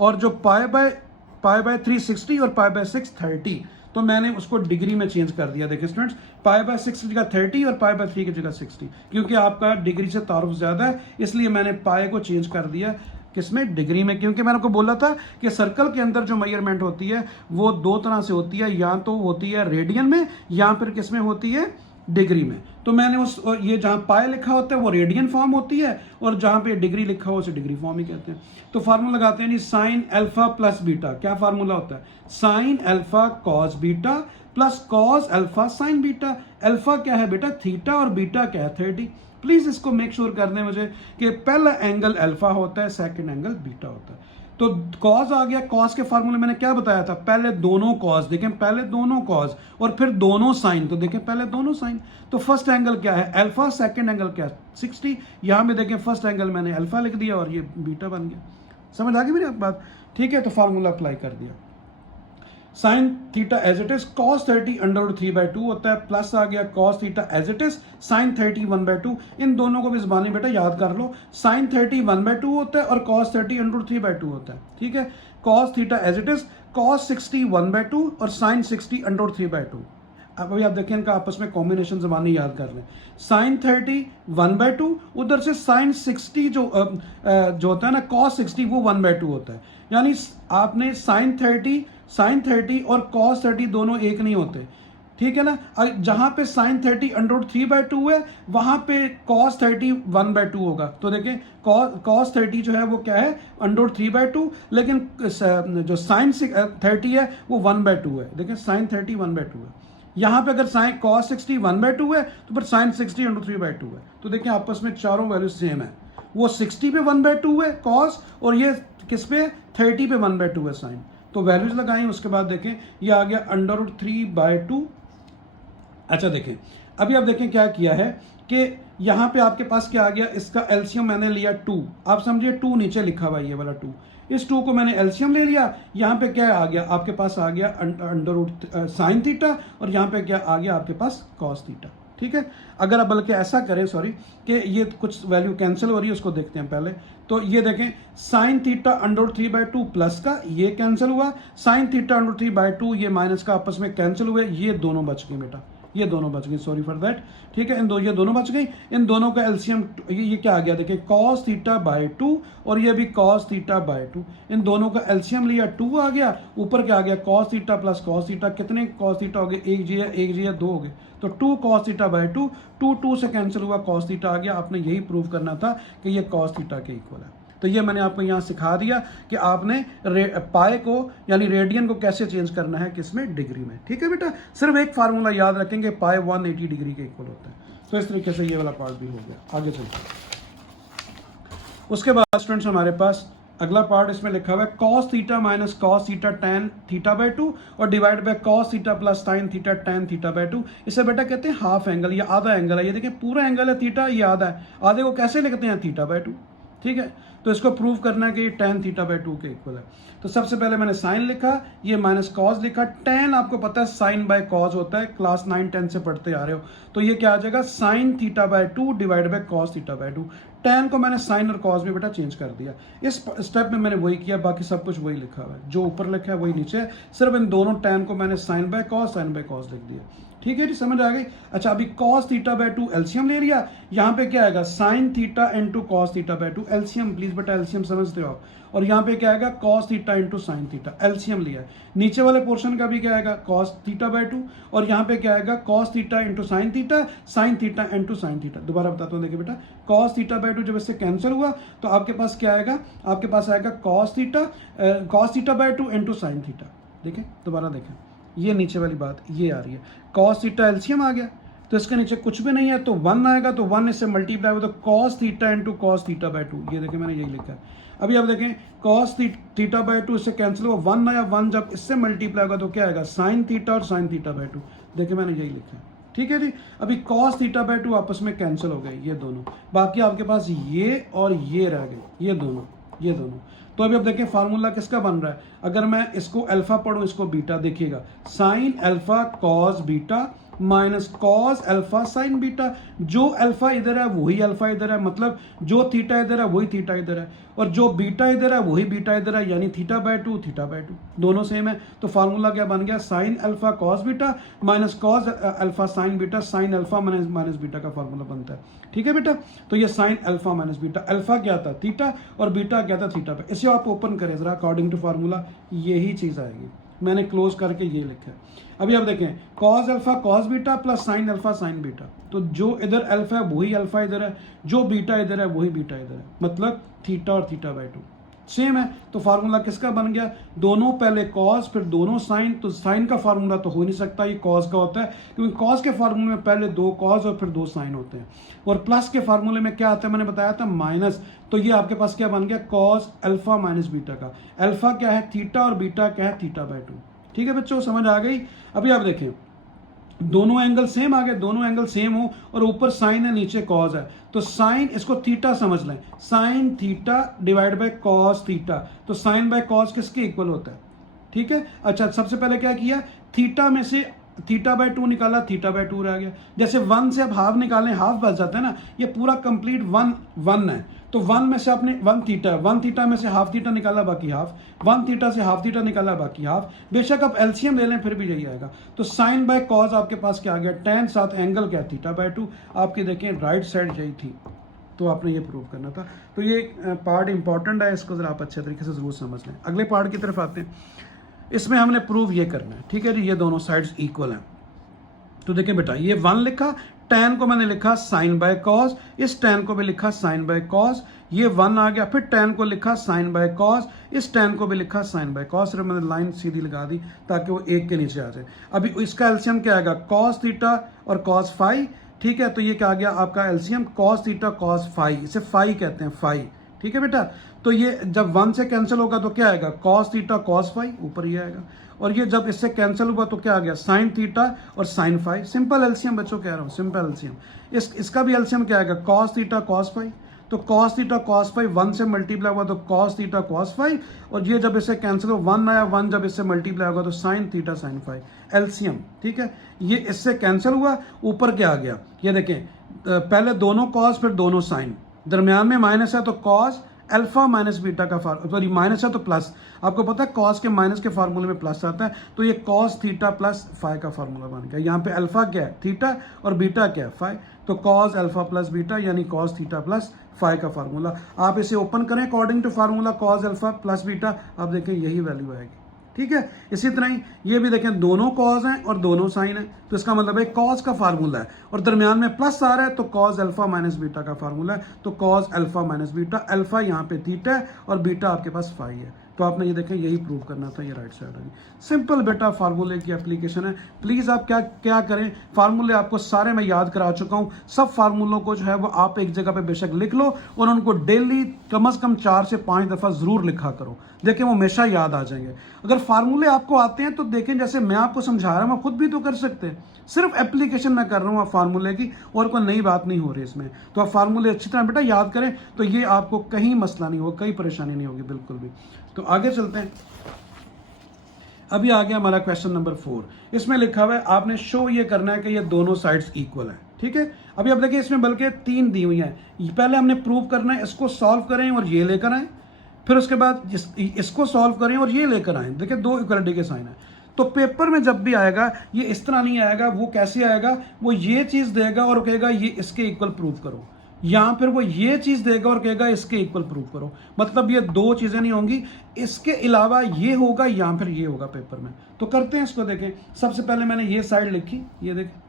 और जो पाई बाय 3 60 और पाई बाय 6 30। तो मैंने उसको डिग्री में चेंज कर दिया। देखिए स्टूडेंट्स, पाई बाय 6 की जगह 30 और पाई बाय 3 की जगह 60, क्योंकि आपका डिग्री से तारुफ ज्यादा है, इसलिए मैंने पाई को चेंज कर दिया किसमें, डिग्री में। क्योंकि मैंने आपको बोला था कि सर्कल के अंदर जो मेजरमेंट होती है वो दो तरह से होती है, या तो होती है रेडियन में या फिर किसमें होती है, डिग्री में। तो मैंने उस ये जहां पाई लिखा होता है वो रेडियन फॉर्म होती है, और जहां पे डिग्री लिखा हो उसे डिग्री फॉर्म ही कहते हैं। तो फार्मूला लगाते हैं जी, साइन अल्फा प्लस बीटा। क्या फार्मूला होता है, sign alpha cos beta plus cos alpha sine beta. Alpha क्या है बेटा, थीटा, और बीटा क्या है, 30। प्लीज इसको मेक श्योर कर दें मुझे कि पहला एंगल अल्फा होता है, सेकंड एंगल बीटा होता है। तो कॉस आ गया। कॉस के फार्मूले मैंने क्या बताया था, पहले दोनों कॉस, देखें पहले दोनों कॉस और फिर दोनों साइन। तो देखें पहले दोनों साइन। तो फर्स्ट एंगल क्या है, अल्फा, सेकंड एंगल क्या है, 60। यहां पे देखें फर्स्ट एंगल मैंने अल्फा लिख दिया और ये बीटा बन गया। समझ आ गई मेरी बात, ठीक है। तो फार्मूला अप्लाई कर दिया, sine theta as it is cos 30 √3/2 होता है, प्लस आ गया cos theta as it is sine 30 1/2। इन दोनों को भी ज़बानी बेटा याद कर लो, साइन 30 1/2 होता है और कॉस 30 √3/2 होता है। ठीक है, cos theta as it is cos 60 1/2 और साइन 60 √3/2। अब अभी आप देखें इनका आपस में कॉम्बिनेशन ज़बानी याद कर लें, साइन 30 1/2, उधर से साइन 60 जो होता है ना, कॉस 60 वो 1/2 होता है। यानी आपने साइन 30 और कॉस 30 दोनों एक नहीं होते, ठीक है ना। जहां पे साइन 30 √3/2 है वहां पे कॉस 30 1/2 होगा। तो देखें कॉस 30 जो है वो क्या है, √3/2, लेकिन जो साइन 30 है वो 1/2 है। देखें साइन 30 1/2 है। यहां पे अगर साइन कॉस 60 1/2 है तो फिर साइन 60 √3/2 है। तो देखें आपस में चारों वैल्यू सेम है, वो 60 पे 1/2 है कॉस, और ये किस पे 30 पे 1/2 है साइन। तो वैल्यूज लगाएं, उसके बाद देखें ये आ गया √3/2। अच्छा देखें, अभी आप देखें क्या किया है कि यहां पे आपके पास क्या आ गया, इसका एलसीएम मैंने लिया 2। आप समझिए 2 नीचे लिखा हुआ है, ये वाला 2। इस 2 को मैंने एलसीएम ले लिया। यहां पे क्या आ गया, आपके पास आ गया साइन थीटा, और यहां पे क्या आ गया आपके पास कॉस थीटा। ठीक है, अगर आप बल्कि ऐसा करें, सॉरी, कि ये कुछ वैल्यू कैंसिल हो रही है, उसको देखते हैं पहले। तो ये देखें साइन थीटा √3/2 प्लस का ये कैंसिल हुआ, साइन थीटा √3/2 ये माइनस का आपस में कैंसिल हुए, ये दोनों बच गए बेटा, ये दोनों बच गई, सॉरी फॉर दैट। ठीक है, ये दोनों बच गई। इन दोनों का एलसीएम ये क्या आ गया, देखिए cos θ/2 और ये भी cos θ/2। इन दोनों का एलसीएम लिया 2 आ गया, ऊपर क्या आ गया cos θ प्लस cos θ। कितने cos θ हो गए, एक जी है 2 हो गए। तो 2 cos θ/2, 2 से कैंसिल हुआ, cos θ आ गया। आपने यही प्रूव करना था कि ये cos θ के इक्वल है। तो ये मैंने आपको यहाँ सिखा दिया कि आपने पाई को यानी रेडियन को कैसे चेंज करना है, किसमें, डिग्री में। ठीक है बेटा, सिर्फ एक फार्मूला याद रखेंगे, पाई 180 डिग्री के इक्वल होता है। तो इस तरीके से ये वाला पार्ट भी हो गया। आगे चलते हैं। उसके बाद स्टूडेंट्स हमारे पास अगला पार्ट इसमें लिखा हुआ है cos θ माइनस cos θ tan θ/2 और divide by cos θ plus sin θ tan θ/2। इसे बेटा कहते हैं हाफ एंगल या आधा एंगल है। ये देखिए पूरा एंगल है थीटा, ये आधा है, आधे को कैसे लिखते हैं θ/2। ठीक है। तो इसको प्रूव करना है कि ये tan थीटा बाय 2 के इक्वल है। तो सबसे पहले मैंने साइन लिखा, ये माइनस कॉस लिखा। tan आपको पता है साइन बाय कॉस होता है, क्लास 9 10 से पढ़ते आ रहे हो। तो ये क्या आ जाएगा, sine theta by 2 divide by cos theta by 2। tan को मैंने साइन और कॉस में बेटा चेंज कर दिया। इस स्टेप में मैंने वही किया, बाकी सब कुछ वही लिखा हुआ है, जो ऊपर लिखा है वही नीचे है, सिर्फ इन दोनों tan को मैंने साइन बाय कॉस लिख दिया। ठीक है जी, समझ आ गई। अच्छा, अभी cos थीटा बाय 2 एलसीएम ले लिया, यहाँ पे क्या आएगा sin theta into cos theta by 2 LCM, please बेटा एलसीएम समझते हो आप। और यहाँ पे क्या आएगा cos theta into sine theta, LCM लिया है। नीचे वाले पोर्शन का भी क्या आएगा cos थीटा बाय 2, और यहाँ पे क्या आएगा cos theta into sine theta into sine theta. दोबारा बताता हूँ, देखिए बेटा cos थीटा बाय 2 जब इससे कैंसिल हुआ तो आपके पास क्या आएगा, आपके पास आएगा cos theta by 2 into sine theta. देखें, दोबारा देखें, ये नीचे वाली बात ये आ रही है, cos थीटा एलसीएम आ गया, तो इसके नीचे कुछ भी नहीं है तो 1 आएगा, तो 1 इससे मल्टीप्लाई होगा तो cos theta into cos theta by 2। ये देखिए मैंने यही लिखा है। अभी आप देखें cos थीटा बाय 2 इससे कैंसिल हुआ, 1 आया, 1 जब इससे मल्टीप्लाई होगा तो क्या आएगा sin थीटा और sin थीटा बाय 2। देखिए मैंने यही लिखा है, ठीक है जी। अभी cos थीटा बाय 2 आपस में कैंसिल हो गए ये दोनों, बाकी आपके पास ये और ये रह गए, ये दोनों। तो अभी अब देखें फार्मूला किसका बन रहा है, अगर मैं इसको अल्फा पढ़ूं इसको बीटा, देखिएगा sign alpha cos beta minus cos alpha sine beta. जो अल्फा इधर है वही अल्फा इधर है, मतलब जो थीटा इधर है वही थीटा इधर है, और जो बीटा इधर है वही बीटा इधर है, यानी थीटा बाय 2 दोनों सेम है। तो फार्मूला क्या बन गया, sign alpha cos beta minus cos alpha sine beta, sine alpha minus beta का फार्मूला बनता है। ठीक है बेटा, तो ये sign alpha minus beta, alpha क्या था थीटा और बीटा क्या था थीटा पे। इसे आप ओपन करें जरा, अकॉर्डिंग टू फार्मूला यही चीज आएगी, मैंने क्लोज करके ये लिखा है। अभी आप देखें cos alpha cos beta plus sine alpha sine beta, तो जो इधर अल्फा है वही अल्फा इधर है, जो बीटा इधर है वही बीटा इधर है, मतलब थीटा और थीटा बाय 2 सेम है। तो फार्मूला किसका बन गया, दोनों पहले कॉस फिर दोनों साइन, तो साइन का फार्मूला तो हो नहीं सकता, ये कॉस का होता है, क्योंकि कॉस के फार्मूले में पहले 2 कॉस और फिर 2 साइन होते हैं, और प्लस के फार्मूले में क्या आता है मैंने बताया था माइनस। तो ये आपके पास क्या बन गया कॉस अल्फा माइनस बीटा का, अल्फा क्या है थीटा और बीटा क्या है थीटा बाय 2। ठीक है बच्चों, समझ आ गई। अभी आप देखें दोनों एंगल सेम आ गए, दोनों एंगल सेम हो और ऊपर साइन है नीचे कॉस है, तो साइन इसको थीटा समझ लें, sine theta divide by cos theta, तो साइन बाय कॉस किसके इक्वल होता है। ठीक है। अच्छा, सबसे पहले क्या किया, थीटा में से थीटा बाय 2 निकाला, थीटा बाय 2 रह गया। जैसे 1 से अब हाफ निकालें, हाफ बच जाता है ना, ये पूरा कंप्लीट 1 है, तो 1 में से आपने 1 थीटा में से हाफ थीटा निकाला बाकी हाफ, 1 थीटा से हाफ थीटा निकाला बाकी हाफ। बेशक आप एलसीएम ले लें फिर भी यही आएगा। तो साइन बाय कॉस आपके पास क्या आ गया, tan साथ एंगल क्या थीटा बाय 2, आपकी देखें राइट साइड यही थी, तो आपने ये प्रूव करना था। तो ये पार्ट इंपॉर्टेंट है, इसको जरा आप अच्छे तरीके से जरूर समझ लें। अगले पार्ट की तरफ आते हैं, इसमें हमने प्रूव ये करना है। ठीक है जी, ये दोनों साइड्स इक्वल हैं। तो देखिए बेटा ये 1 लिखा, tan को मैंने लिखा साइन बाय कॉस, इस tan को भी लिखा साइन बाय कॉस, ये 1 आ गया, फिर tan को लिखा साइन बाय कॉस, इस tan को भी लिखा साइन बाय कॉस, सिर्फ मैंने लाइन सीधी लगा दी ताकि वो एक के नीचे आ जाए। अभी इसका एलसीएम क्या आएगा, कॉस थीटा और कॉस फाई। ठीक है, तो ये क्या आ गया आपका LCM, cos theta cos phi, इसे फाई कहते हैं, फाई। ठीक है बेटा, तो ये जब 1 से कैंसिल होगा तो क्या आएगा, कॉस थीटा कॉस फाई, ऊपर ये आएगा, और ये जब इससे कैंसिल हुआ तो क्या आ गया, साइन थीटा और साइन फाई। सिंपल एलसीएम बच्चों कह रहा हूँ, सिंपल एलसीएम। इसका भी एलसीएम क्या आएगा, कॉस थीटा कॉस फाई, तो कॉस थीटा कॉस फाई 1 से मल्टीप्लाई हुआ तो कॉस थीटा कॉस फाई, और ये जब इससे कैंसिल हो 1 आया, 1 जब इससे मल्टीप्लाई होगा तो sine theta sine phi, LCM. ठीक है, ये इससे कैंसिल हुआ, ऊपर क्या आ गया, ये देखें पहले दोनों कॉस फिर दोनों साइन, दरमियान में माइनस है तो कॉस अल्फा माइनस बीटा का सॉरी माइनस है तो प्लस, आपको पता है कॉस के माइनस के फार्मूले में प्लस आता है, तो ये कॉस थीटा प्लस फाई का फार्मूला बन गया। यहाँ पे अल्फा क्या है थीटा और बीटा क्या है फाई, तो कॉस अल्फा प्लस बीटा यानी कॉस थीटा प्लस फाई का फार्मूला। आप इसे ओपन करें according to formula cos alpha plus beta, आप देखें यही वैल्यू आएगी। ठीक है, इसी तरह ही ये भी देखें दोनों कॉस हैं और दोनों साइन है, तो इसका मतलब है कॉस का फार्मूला है और दरमियान में प्लस आ रहा है, तो कॉस अल्फा माइनस बीटा का फार्मूला है, तो cos alpha minus beta, alpha यहाँ पे थीटा है और बीटा आपके पास फाई है। तो आपने ये देखें यही प्रूव करना था, ये राइट साइड होगी। सिंपल बेटा फार्मूले की एप्लीकेशन है। प्लीज़ आप क्या क्या करें, फार्मूले आपको सारे मैं याद करा चुका हूँ, सब फार्मूलों को जो है वो आप एक जगह पे बेशक लिख लो और उनको डेली कम से कम 4 से 5 दफ़ा ज़रूर लिखा करो, देखें वो हमेशा याद आ जाएंगे। अगर फार्मूले आपको आते हैं तो देखें जैसे मैं आपको समझा रहा हूँ मैं खुद भी तो कर सकते हैं, सिर्फ एप्लीकेशन मैं कर रहा हूँ फार्मूले की, और कोई नई बात नहीं हो रही इसमें। तो आप फार्मूले अच्छी तरह बेटा याद करें तो ये आपको कहीं मसला नहीं होगा, कहीं परेशानी नहीं होगी बिल्कुल भी। तो आगे चलते हैं। अभी आ गया हमारा क्वेश्चन नंबर 4। इसमें लिखा हुआ है आपने शो ये करना है कि ये दोनों साइड्स इक्वल है, ठीक है। अभी आप देखिए इसमें बल्कि 3 दी हुई हैं, पहले हमने प्रूव करना है, इसको सॉल्व करें और ये लेकर आए, फिर उसके बाद इसको सॉल्व करें और ये लेकर आए। देखिए 2 इक्वलिटी के साइन है। तो पेपर में जब भी आएगा ये इस तरह नहीं आएगा, वो कैसे आएगा, वो ये चीज़ देगा और कहेगा ये इसके इक्वल प्रूव करो, या फिर वो ये चीज़ देगा और कहेगा इसके इक्वल प्रूव करो। मतलब ये 2 चीज़ें नहीं होंगी, इसके अलावा ये होगा या फिर ये होगा पेपर में। तो करते हैं इसको, देखें सबसे पहले मैंने ये साइड लिखी, ये देखें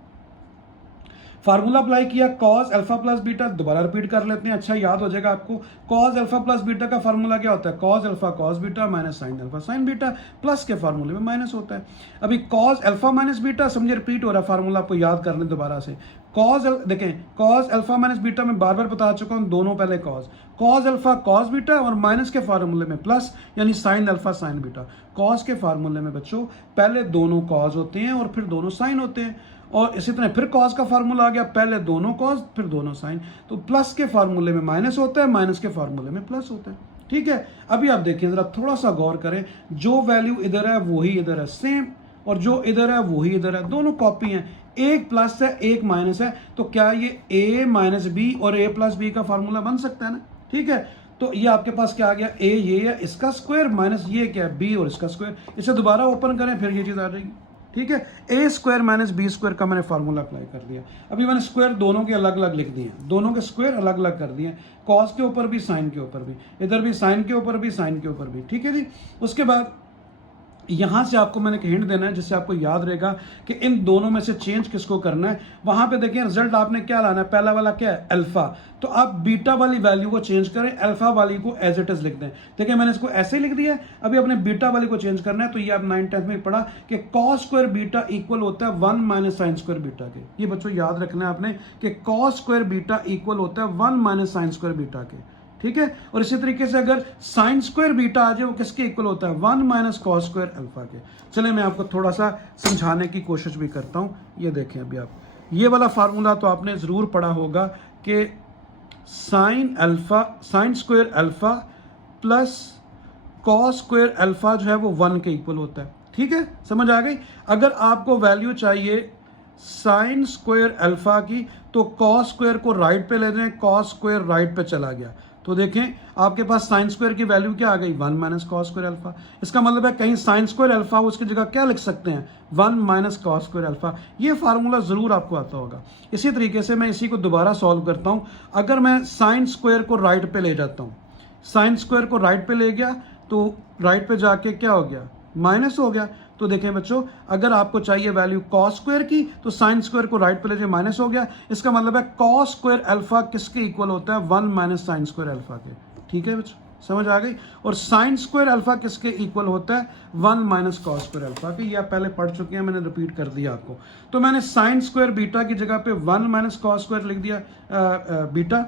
फार्मूला अप्लाई किया कॉस अल्फा प्लस बीटा, दोबारा रिपीट कर लेते हैं, अच्छा याद हो जाएगा आपको। कॉस अल्फा प्लस बीटा का फार्मूला क्या होता है, cos alpha cos beta minus sine alpha sine beta, plus के फार्मूले में माइनस होता है। अभी कॉस अल्फा माइनस बीटा, समझे रिपीट हो रहा है फार्मूला, आपको याद कर लें दोबारा से। देखें कॉस अल्फा माइनस बीटा में बार बार बता चुका हूं, दोनों पहले कॉस अल्फा कॉस बीटा और माइनस के फार्मूले में प्लस, यानी sign alpha sine beta. Cos के फार्मूले में बच्चों पहले दोनों कॉस होते हैं और फिर दोनों साइन होते हैं, और इसी तरह फिर कॉस का फार्मूला आ गया, पहले दोनों कॉस फिर दोनों साइन। तो प्लस के फार्मूले में माइनस होता है, माइनस के फार्मूले में प्लस होता है, ठीक है। अभी आप देखिए जरा थोड़ा सा गौर करें, जो वैल्यू इधर है वही इधर है सेम, और जो इधर है वही इधर है, दोनों कॉपी हैं। एक प्लस है एक माइनस है, तो क्या ये a माइनस बी और a प्लस बी का फार्मूला बन सकता है ना, ठीक है। तो ये आपके पास क्या आ गया, a ये है इसका स्क्वायर माइनस ये क्या है b और इसका स्क्वायर, इसे दोबारा ओपन करें फिर ये चीज़ आ जाएगी, ठीक है। ए स्क्वायर माइनस बी स्क्वायर का मैंने फार्मूला अप्लाई कर दिया। अभी मैंने स्क्वायर दोनों के अलग अलग लिख दिए, दोनों के स्क्वायर अलग अलग कर दिए, कॉस के ऊपर भी साइन के ऊपर भी, इधर भी साइन के ऊपर भी साइन के ऊपर भी, ठीक है जी। उसके बाद यहाँ से आपको मैंने एक हिंट देना है जिससे आपको याद रहेगा कि इन दोनों में से चेंज किसको करना है। वहाँ पे देखिए रिजल्ट आपने क्या लाना है, पहला वाला क्या है अल्फा, तो आप बीटा वाली वैल्यू को चेंज करें, अल्फा वाली को एज इट इज लिख दें। देखिए मैंने इसको ऐसे ही लिख दिया है। अभी अपने बीटा वाली को चेंज करना है, तो ये आप 9th-10th में पढ़ा कि कॉस स्क्वायर बीटा इक्वल होता है 1 माइनस साइन स्क्वायर बीटा के। ये बच्चों याद रखना है आपने कि कॉस स्क्वायर बीटा इक्वल होता है 1 माइनस साइन स्क्वायर बीटा के, ठीक है। और इसी तरीके से अगर साइन स्क्वायर बीटा आ जाए वो किसके इक्वल होता है, 1 माइनस कॉस स्क्वायर अल्फा के। चले मैं आपको थोड़ा सा समझाने की कोशिश भी करता हूँ। ये देखें अभी आप ये वाला फार्मूला तो आपने ज़रूर पढ़ा होगा कि sine square alpha plus cos square alpha जो है वो 1 के इक्वल होता है, ठीक है, समझ आ गई। अगर आपको वैल्यू चाहिए साइन स्क्वायर अल्फा की तो कॉस स्क्वायर को राइट पे ले जाएं, कॉस स्क्वायर राइट पे चला गया, तो देखें आपके पास साइन स्क्वायर की वैल्यू क्या आ गई, 1 माइनस कॉस स्क्वायर अल्फा। इसका मतलब है कहीं साइन स्क्वायर अल्फा उसकी जगह क्या लिख सकते हैं, 1 माइनस कॉस स्क्वायर अल्फा। ये फार्मूला ज़रूर आपको आता होगा। इसी तरीके से मैं इसी को दोबारा सॉल्व करता हूँ। अगर मैं साइन स्क्वायर को राइट पे ले जाता हूँ, साइन स्क्वायर को राइट पे ले गया तो राइट पे जाके क्या हो गया, माइनस हो गया। तो देखें बच्चों अगर आपको चाहिए वैल्यू कॉस स्क्वायर की तो साइन स्क्वायर को राइट पे ले जाए, माइनस हो गया। इसका मतलब है कॉस स्क्वायर अल्फा किसके इक्वल होता है, 1 माइनस साइन स्क्वायर अल्फा के, ठीक है बच्चों, समझ आ गई। और साइन स्क्वायर अल्फा किसके इक्वल होता है, 1 माइनस कॉस स्क्वायर अल्फा के। ये आप पहले पढ़ चुके हैं, मैंने रिपीट कर दिया आपको। तो मैंने साइन स्क्वायर बीटा की जगह पे 1 माइनस कॉस स्क्वायर लिख दिया, बीटा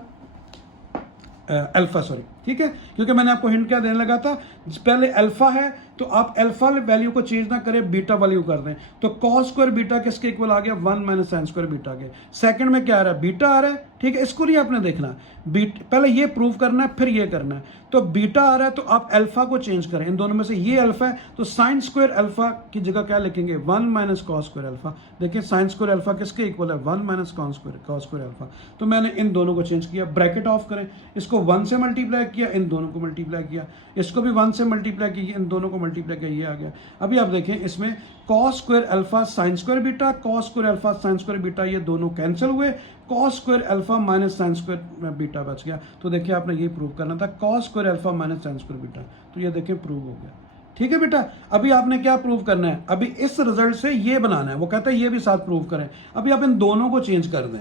अल्फा सॉरी, ठीक है, क्योंकि मैंने आपको हिंट क्या देने लगा था, पहले अल्फा है तो आप अल्फा वैल्यू को चेंज ना करें, बीटा वैल्यू कर दें। तो कॉस स्क्वायर बीटा किसके इक्वल आ गया, 1 माइनस साइन स्क्वायर बीटा के। सेकंड में क्या आ रहा है, बीटा आ रहा है, ठीक है। इसको नहीं आपने देखना, पहले ये प्रूव करना है फिर ये करना है। तो बीटा आ रहा है तो आप अल्फा को चेंज करें, इन दोनों में से ये अल्फा है तो साइन स्क्वायर अल्फा की जगह क्या लिखेंगे, 1 माइनस कॉस स्क्वायर अल्फा। देखिए साइन स्क्वायर अल्फा किसके इक्वल है, 1 माइनस कॉस स्क्वायर अल्फा। तो मैंने इन दोनों को चेंज किया, ब्रैकेट ऑफ करें, इसको 1 से मल्टीप्लाई किया, इन दोनों को मल्टीप्लाई किया, इसको भी 1 से मल्टीप्लाई किया, इन दोनों को मल्टीप्लाई किया, ये आ गया। अभी आप देखें इसमें cos square alpha sine square beta, cos square alpha sine square beta, ये दोनों कैंसिल हुए, cos square alpha minus sine square beta बच गया। तो देखिए आपने ये प्रूव करना था, cos square alpha minus sine square beta, तो ये देखिए प्रूव हो गया, ठीक है बेटा। अभी आपने क्या प्रूव करना है, अभी इस रिजल्ट से ये बनाना है, वो कहता है ये भी साथ प्रूव करें। अभी आप इन दोनों को चेंज कर दें,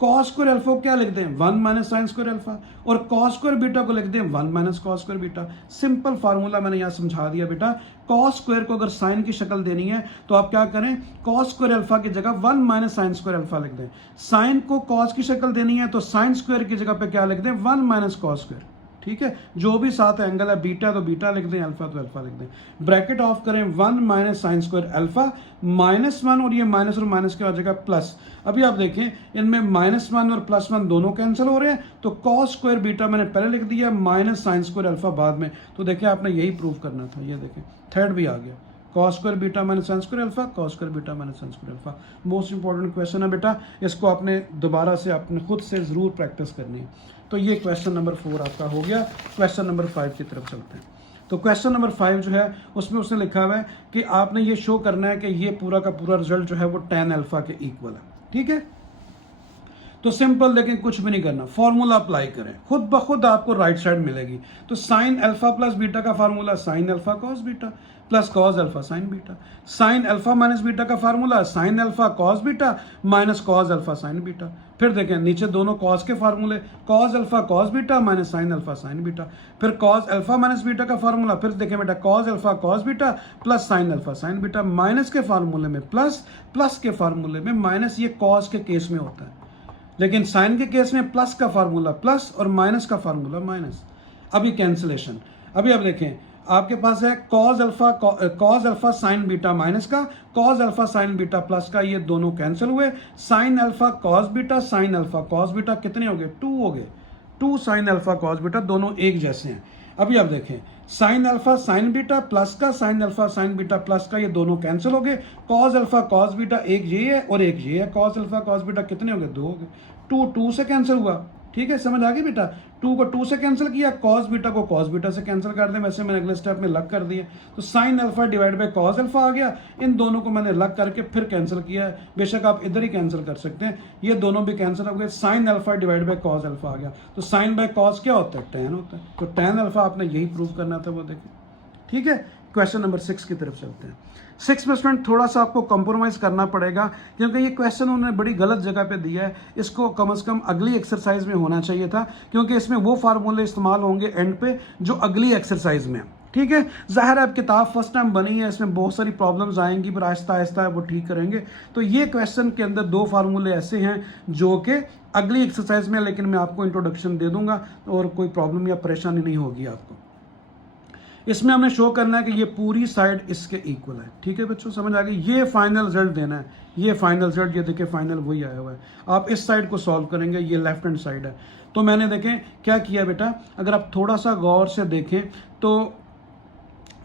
कॉस स्क्वायर अल्फा को क्या लिख दें 1 माइनस साइन स्क्वायर अल्फा, और कॉस स्क्वायर बीटा को लिख दें 1 minus cos square beta. Simple formula मैंने यहाँ समझा दिया बेटा। कॉस स्क्वायर को अगर साइन की शक्ल देनी है तो आप क्या करें, कॉस स्क्वायर अल्फा की जगह 1 माइनस साइन स्क्वायर अल्फा लिख दें। साइन को कॉस की शक्ल देनी है तो साइन स्क्वायर की जगह पे क्या लिख दें 1 माइनस कॉस स्क्वायर। ठीक है, जो भी साथ एंगल है, बीटा तो बीटा लिख दें, अल्फा तो अल्फा लिख दें। ब्रैकेट ऑफ करें 1 माइनस साइन स्क्वायर अल्फा -1, और ये माइनस और माइनस के हो जाएगा प्लस। अभी आप देखें इनमें -1 और +1 दोनों कैंसिल हो रहे हैं, तो कॉस स्क्वायर बीटा मैंने पहले लिख दिया, माइनस साइन स्क्वायर अल्फा बाद में। तो देखिए आपने यही प्रूव करना था। ये देखें थर्ड भी आ गया, cos square beta minus sine square alpha, cos square beta minus sine square alpha. Most important question है बेटा, इसको आपने दोबारा से अपने खुद से ज़रूर प्रैक्टिस करनी है। तो ये क्वेश्चन नंबर 4 आपका हो गया। क्वेश्चन नंबर 5 की तरफ चलते हैं। तो क्वेश्चन नंबर 5 जो है उसमें उसने लिखा हुआ है कि आपने ये शो करना है कि ये पूरा का पूरा रिजल्ट जो है वो tan अल्फा के इक्वल है। ठीक है, तो सिंपल देखें, कुछ भी नहीं करना, फॉर्मूला अप्लाई करें, खुद ब खुद आपको राइट साइड मिलेगी। तो साइन अल्फा प्लस बीटा का formula sine alpha cos beta plus cos alpha sine beta. Sine alpha minus beta का formula sine alpha cos beta minus cos alpha sine beta. फिर देखें नीचे दोनों कॉस के फार्मूले, cos alpha cos beta minus sine alpha sine beta. फिर cos alpha minus beta का formula, फिर देखें बेटा cos alpha cos beta plus sine alpha sine beta. Minus के फार्मूले में प्लस, प्लस के फार्मूले में माइनस। ये कॉस के केस में होता है, लेकिन साइन के केस में प्लस का फार्मूला प्लस और माइनस का फार्मूला माइनस। अभी कैंसिलेशन, अभी आप देखें आपके पास है cos alpha sine beta minus का, cos alpha sine beta plus का, ये दोनों कैंसिल हुए। Sine alpha cos beta sine alpha cos beta कितने हो गए 2 हो गए, 2 साइन अल्फा कॉस बीटा, दोनों एक जैसे हैं। अभी आप देखें sine alpha sine beta plus का, sine alpha sine beta plus का, ये दोनों कैंसिल हो गए। कॉस अल्फा कॉस बीटा एक ये है और एक ये है, कॉस अल्फा कॉस बीटा कितने हो गए 2 हो गए। 2 से कैंसिल हुआ। ठीक है, समझ आ गई बेटा। 2 को 2 से कैंसिल किया, कॉस बीटा को कॉस बीटा से कैंसिल कर दें, वैसे मैंने अगले स्टेप में लग कर दिया। तो sine alpha divide by cos alpha आ गया। इन दोनों को मैंने लग करके फिर कैंसिल किया है, बेशक आप इधर ही कैंसिल कर सकते हैं, ये दोनों भी कैंसिल हो गए। Sine alpha divide by cos alpha आ गया। तो साइन बाय कॉस क्या होता है tan होता है। तो tan अल्फा आपने यही प्रूव करना था, वो देखें। ठीक है, क्वेश्चन नंबर 6 की तरफ चलते हैं। 6 में स्टूडेंट थोड़ा सा आपको कॉम्प्रोमाइज़ करना पड़ेगा, क्योंकि ये क्वेश्चन उन्होंने बड़ी गलत जगह पे दिया है। इसको कम से कम अगली एक्सरसाइज में होना चाहिए था, क्योंकि इसमें वो फार्मूले इस्तेमाल होंगे एंड पे जो अगली एक्सरसाइज में है। ठीक है, ज़ाहिर है अब किताब फर्स्ट टाइम बनी है, इसमें बहुत सारी प्रॉब्लम्स आएंगी, पर आहिस्ता आहिस्ता वो ठीक करेंगे। तो ये क्वेश्चन के अंदर 2 फार्मूले ऐसे हैं जो कि अगली एक्सरसाइज में, लेकिन मैं आपको इंट्रोडक्शन दे दूंगा और कोई प्रॉब्लम या परेशानी नहीं होगी आपको। इसमें हमने शो करना है कि ये पूरी साइड इसके इक्वल है। ठीक है बच्चों, समझ आ गई। ये फाइनल रिजल्ट देना है, ये फाइनल रिजल्ट, ये देखिए फाइनल वही आया हुआ है। आप इस साइड को सॉल्व करेंगे, ये लेफ्ट हैंड साइड है। तो मैंने देखें क्या किया बेटा, अगर आप थोड़ा सा गौर से देखें तो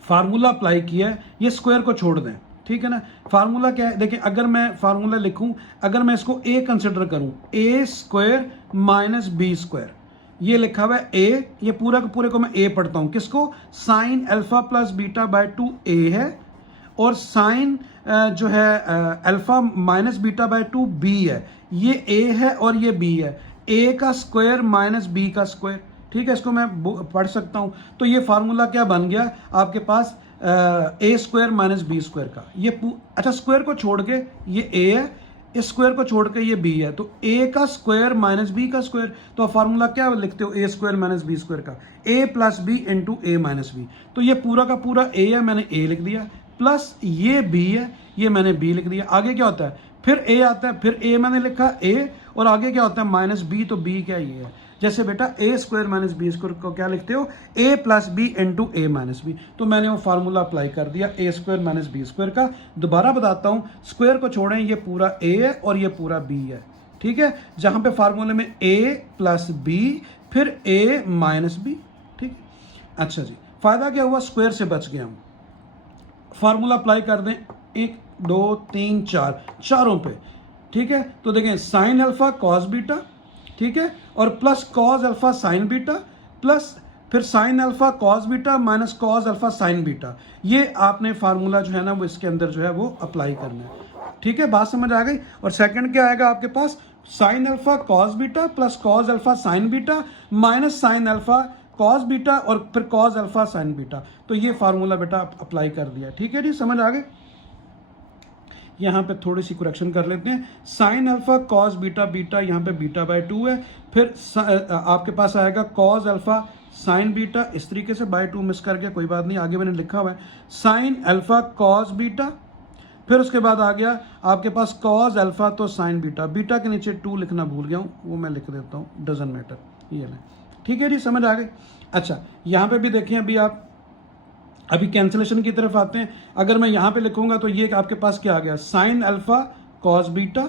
फार्मूला अप्लाई किया है, ये स्क्वायर को छोड़ दें। ठीक है ना, फार्मूला क्या है, देखिए अगर मैं फार्मूला लिखूं, अगर मैं इसको a कंसिडर करूं, a square minus B square, ये लिखा हुआ है a, ये पूरा के पूरे को मैं a पढ़ता हूं, किसको, sign alpha plus beta by 2 a है, और साइन जो है alpha minus beta by 2 b है। ये a है और ये b है, a का स्क्वायर माइनस b का स्क्वायर। ठीक है, इसको मैं पढ़ सकता हूं। तो ये फार्मूला क्या बन गया आपके पास, a square minus B square का। ये अच्छा, स्क्वायर को छोड़ के ये a है, इस स्क्वायर को छोड़ के ये b है, तो a का स्क्वायर माइनस b का स्क्वायर। तो फार्मूला क्या लिखते हो, a square minus B square का, a plus B into a minus B. तो ये पूरा का पूरा a है, मैंने a लिख दिया, प्लस ये b है, ये मैंने b लिख दिया। आगे क्या होता है, फिर a आता है, फिर a मैंने लिखा a, और आगे क्या होता है माइनस b, तो b क्या ये है। जैसे बेटा a square minus B square को क्या लिखते हो, a plus B into a minus B. तो मैंने वो फार्मूला अप्लाई कर दिया a square minus B square का। दोबारा बताता हूँ, स्क्वायर को छोड़ें, ये पूरा a है और ये पूरा b है। ठीक है, जहाँ पे फार्मूले में a प्लस b फिर a माइनस बी। ठीक है, अच्छा जी, फायदा क्या हुआ, स्क्वायर से बच गए हम। फार्मूला अप्लाई कर दें 1 2 3 4 चारों पे। ठीक है, तो देखें साइन अल्फा कॉस बीटा, ठीक है, और plus cos alpha sine beta, plus फिर sine alpha cos beta minus cos alpha sine beta. ये आपने फार्मूला जो है ना वो इसके अंदर जो है वो अप्लाई करना है। ठीक है, बात समझ आ गई। और सेकंड क्या आएगा आपके पास, sine alpha cos beta plus cos alpha sine beta minus sine alpha cos beta और फिर कॉस अल्फा साइन बीटा। तो ये फार्मूला बेटा अप्लाई कर दिया। ठीक है जी, समझ आ गई। यहाँ पे थोड़ी सी करेक्शन कर लेते हैं। Sign alpha cos beta, beta यहाँ पे बीटा बाय 2 है, फिर आपके पास आएगा कॉस अल्फा साइन बीटा, इस तरीके से बाय 2 मिस कर गया, कोई बात नहीं, आगे मैंने लिखा हुआ है साइन अल्फा कॉस बीटा, फिर उसके बाद आ गया आपके पास कॉस अल्फा तो साइन बीटा, बीटा के नीचे 2 लिखना भूल गया हूँ, वो मैं लिख देता हूँ, डजंट मैटर, ये लें, ठीक है जी, समझ आ गई। अच्छा यहाँ पे भी देखें, अभी आप अभी कैंसिलेशन की तरफ आते हैं। अगर मैं यहाँ पे लिखूंगा तो ये आपके पास क्या आ गया, साइन अल्फा कॉस बीटा,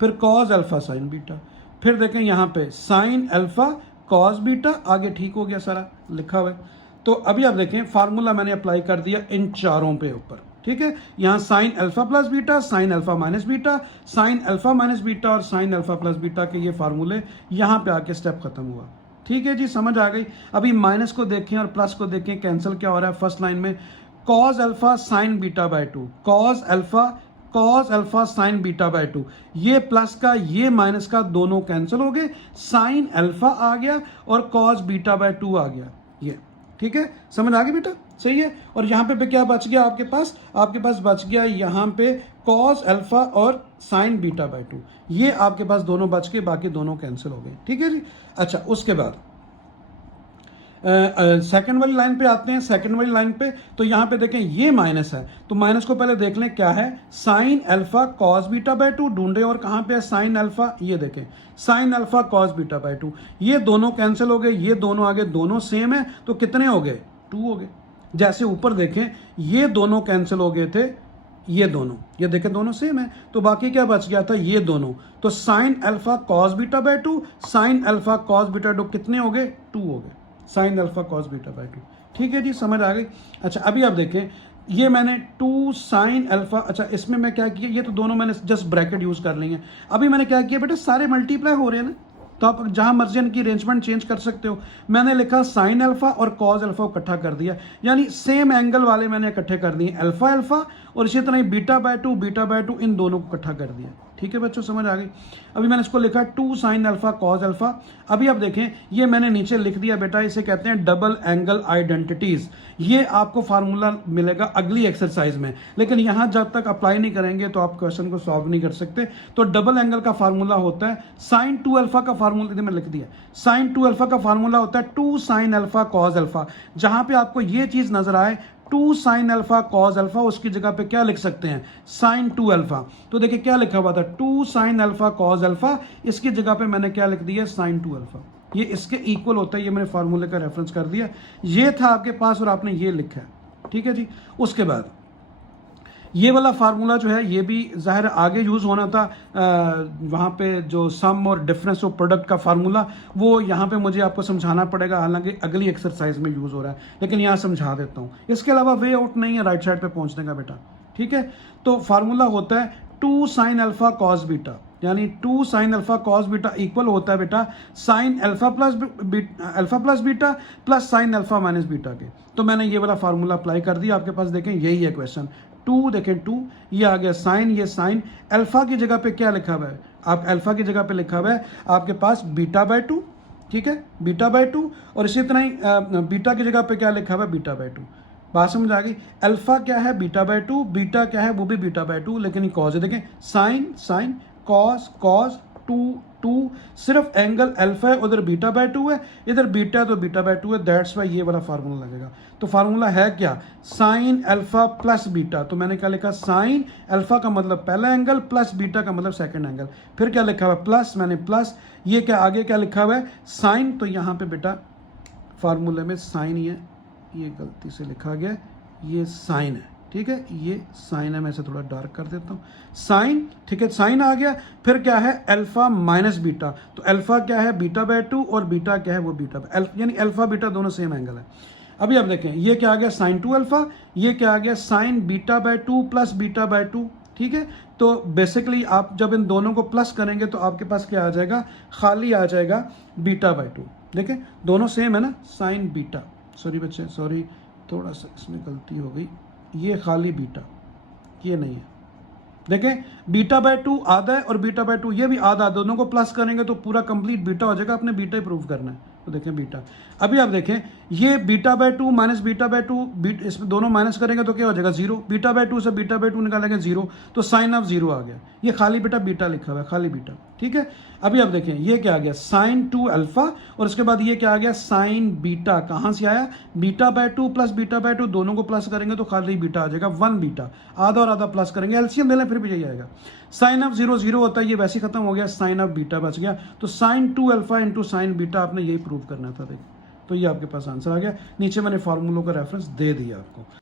फिर कॉस अल्फा साइन बीटा, फिर देखें यहाँ पे साइन अल्फा कॉस बीटा, आगे ठीक हो गया, सारा लिखा हुआ है। तो अभी आप देखें फार्मूला मैंने अप्लाई कर दिया इन चारों पे ऊपर, ठीक है। यहाँ sign alpha plus beta, sine alpha minus beta, sine alpha minus beta और साइन अल्फा प्लस बीटा के ये फार्मूले यहाँ पे आके स्टेप खत्म हुआ, ठीक है जी, समझ आ गई। अभी माइनस को देखें और प्लस को देखें, कैंसिल क्या हो रहा है फर्स्ट लाइन में, cos alpha sine beta by 2, cos alpha sine beta by 2, ये प्लस का ये माइनस का दोनों कैंसिल हो गए, साइन अल्फा आ गया और कॉस बीटा बाय 2 आ गया, ये ठीक है, समझ आ गई बेटा, सही है। और यहाँ पे क्या बच गया आपके पास बच गया यहाँ पे कॉस अल्फा और साइन बीटा बाय 2, ये आपके पास दोनों बच के बाकी दोनों कैंसिल हो गए, ठीक है जी। अच्छा उसके बाद सेकंड वाली लाइन पे आते हैं। सेकंड वाली लाइन पे तो यहाँ पे देखें ये माइनस है, तो माइनस को पहले देख लें क्या है, sign alpha cos beta by 2 ढूंढे, और कहाँ पे है साइन अल्फा, ये देखें sine alpha cos beta by 2, ये दोनों कैंसिल हो गए, ये दोनों आगे दोनों सेम है, तो कितने हो गए, 2 हो गए। जैसे ऊपर देखें ये दोनों कैंसिल हो गए थे, ये दोनों, ये देखें दोनों सेम है, तो बाकी क्या बच गया था, ये दोनों, तो sine alpha cos beta by 2, sign alpha cos beta 2 कितने हो गए, 2 हो गए, sine alpha cos beta by 2, ठीक है जी, समझ आ गई। अच्छा अभी आप देखें ये मैंने 2 साइन अल्फा, अच्छा इसमें मैं क्या किया, ये तो दोनों मैंने जस्ट ब्रैकेट यूज कर ली है। अभी मैंने क्या किया बेटा, सारे मल्टीप्लाई हो रहे हैं ना, तो आप जहां मर्जी इनकी अरेंजमेंट चेंज कर सकते हो। मैंने लिखा साइन अल्फा और कॉस अल्फा को इकट्ठा कर दिया, यानी सेम एंगल वाले मैंने इकट्ठे कर दिए, अल्फा अल्फा, और इसी तरह बीटा बाय 2 इन दोनों को इकट्ठा कर दिया, ठीक है बच्चों, समझ आ गई। अभी मैंने इसको लिखा 2 साइन अल्फा कॉस अल्फा। अभी आप देखें ये मैंने नीचे लिख दिया बेटा, इसे कहते हैं डबल एंगल आइडेंटिटीज। ये आपको फार्मूला मिलेगा अगली एक्सरसाइज में, लेकिन यहां जब तक अप्लाई नहीं करेंगे तो आप क्वेश्चन को सॉल्व नहीं कर सकते। तो डबल एंगल का फार्मूला होता है साइन 2 अल्फा का फार्मूला, मैं लिख दिया साइन 2 अल्फा का फार्मूला होता है 2 साइन अल्फा कॉस अल्फा। जहां पे आपको ये चीज नजर आए 2 साइन अल्फा कॉस अल्फा, उसकी जगह पे क्या लिख सकते हैं, साइन 2 अल्फा। तो देखिए क्या लिखा हुआ था, 2 साइन अल्फा कॉस अल्फा, इसकी जगह पे मैंने क्या लिख दिया, साइन 2 अल्फा, ये इसके इक्वल होता है, ये मैंने फार्मूले का रेफरेंस कर दिया, ये था आपके पास और आपने ये लिखा है, ठीक है जी। उसके बाद ये वाला फार्मूला जो है ये भी जाहिर आगे यूज़ होना था, वहाँ पे जो सम और डिफरेंस ऑफ प्रोडक्ट का फार्मूला, वो यहाँ पे मुझे आपको समझाना पड़ेगा, हालांकि अगली एक्सरसाइज में यूज़ हो रहा है, लेकिन यहाँ समझा देता हूँ। इसके अलावा वे आउट नहीं है राइट साइड पे पहुँचने का बेटा, ठीक है। तो फार्मूला होता है 2 साइन अल्फा कॉस बीटा, यानी 2 sign alpha cos beta equal होता है बेटा sign alpha plus beta plus sine alpha minus beta के। तो मैंने ये वाला फार्मूला अप्लाई कर दिया, आपके पास देखें यही है क्वेश्चन, 2 देखें 2, ये आ गया साइन, ये साइन, अल्फा की जगह पे क्या लिखा हुआ है, आप अल्फा की जगह पे लिखा हुआ है आपके पास बीटा बाय 2, ठीक है, बीटा बाय 2, और इसी तरह ही बीटा की जगह पे क्या लिखा हुआ है, बीटा बाय 2। बात समझ आ गई, अल्फा क्या है, बीटा बाय 2, बीटा क्या है, वो भी बीटा बाय 2, लेकिन कॉस है, देखें साइन साइन कॉस कॉस 2 सिर्फ एंगल अल्फा है, उधर बीटा बाय 2 है, इधर बीटा तो बीटा बाय 2 है, दैट्स वाई ये वाला फार्मूला लगेगा। तो फार्मूला है क्या, साइन अल्फा प्लस बीटा, तो मैंने क्या लिखा, साइन अल्फा का मतलब पहला एंगल प्लस बीटा का मतलब सेकंड एंगल, फिर क्या लिखा हुआ प्लस, मैंने प्लस, ये क्या आगे क्या लिखा हुआ है साइन, तो यहाँ पे बेटा फार्मूले में साइन ही है, ये गलती से लिखा गया, ये साइन है, ठीक है, ये साइन है, मैं इसे थोड़ा डार्क कर देता हूँ, साइन, ठीक है, साइन आ गया। फिर क्या है अल्फा माइनस बीटा, तो अल्फा क्या है बीटा बाय 2 और बीटा क्या है वो बीटा, यानी अल्फा बीटा दोनों सेम एंगल है। अभी आप देखें ये क्या आ गया साइन 2 अल्फा, ये क्या आ गया sign beta by 2 plus beta by 2, ठीक है। तो बेसिकली आप जब इन दोनों को प्लस करेंगे तो आपके पास क्या आ जाएगा, खाली आ जाएगा बीटा बाय 2, देखें दोनों सेम है ना, साइन बीटा, सॉरी बच्चे सॉरी, थोड़ा सा इसमें गलती हो गई, ये खाली बीटा, ये नहीं है, देखें बीटा बाय 2 आधा है और बीटा बाय 2 ये भी आधा, दोनों को प्लस करेंगे तो पूरा कंप्लीट बीटा हो जाएगा, आपने बीटा ही प्रूव करना है, तो देखें बीटा। अभी आप देखें ये beta by 2 minus beta by 2, इसमें दोनों माइनस करेंगे तो क्या हो जाएगा 0, बीटा बाय 2 से बीटा बाय 2 निकालेंगे 0, तो साइन ऑफ 0 आ गया। ये खाली बेटा बीटा लिखा हुआ है, खाली बीटा, ठीक है। अभी आप देखें ये क्या आ गया साइन 2 अल्फा, और उसके बाद ये क्या आ गया साइन बीटा। कहाँ से आया, beta by 2 plus beta by 2, दोनों को प्लस करेंगे तो खाली बीटा आ जाएगा 1 बीटा, आधा और आधा प्लस करेंगे, एलसीएम ले लें फिर भी यही आएगा। साइन ऑफ 0 0 होता है, ये वैसे ही खत्म हो गया, साइन ऑफ बीटा बच गया। तो sine 2 alpha into sine beta आपने यही प्रूव करना था। देखो तो ये आपके पास आंसर आ गया। नीचे मैंने फार्मूलों का रेफरेंस दे दिया आपको।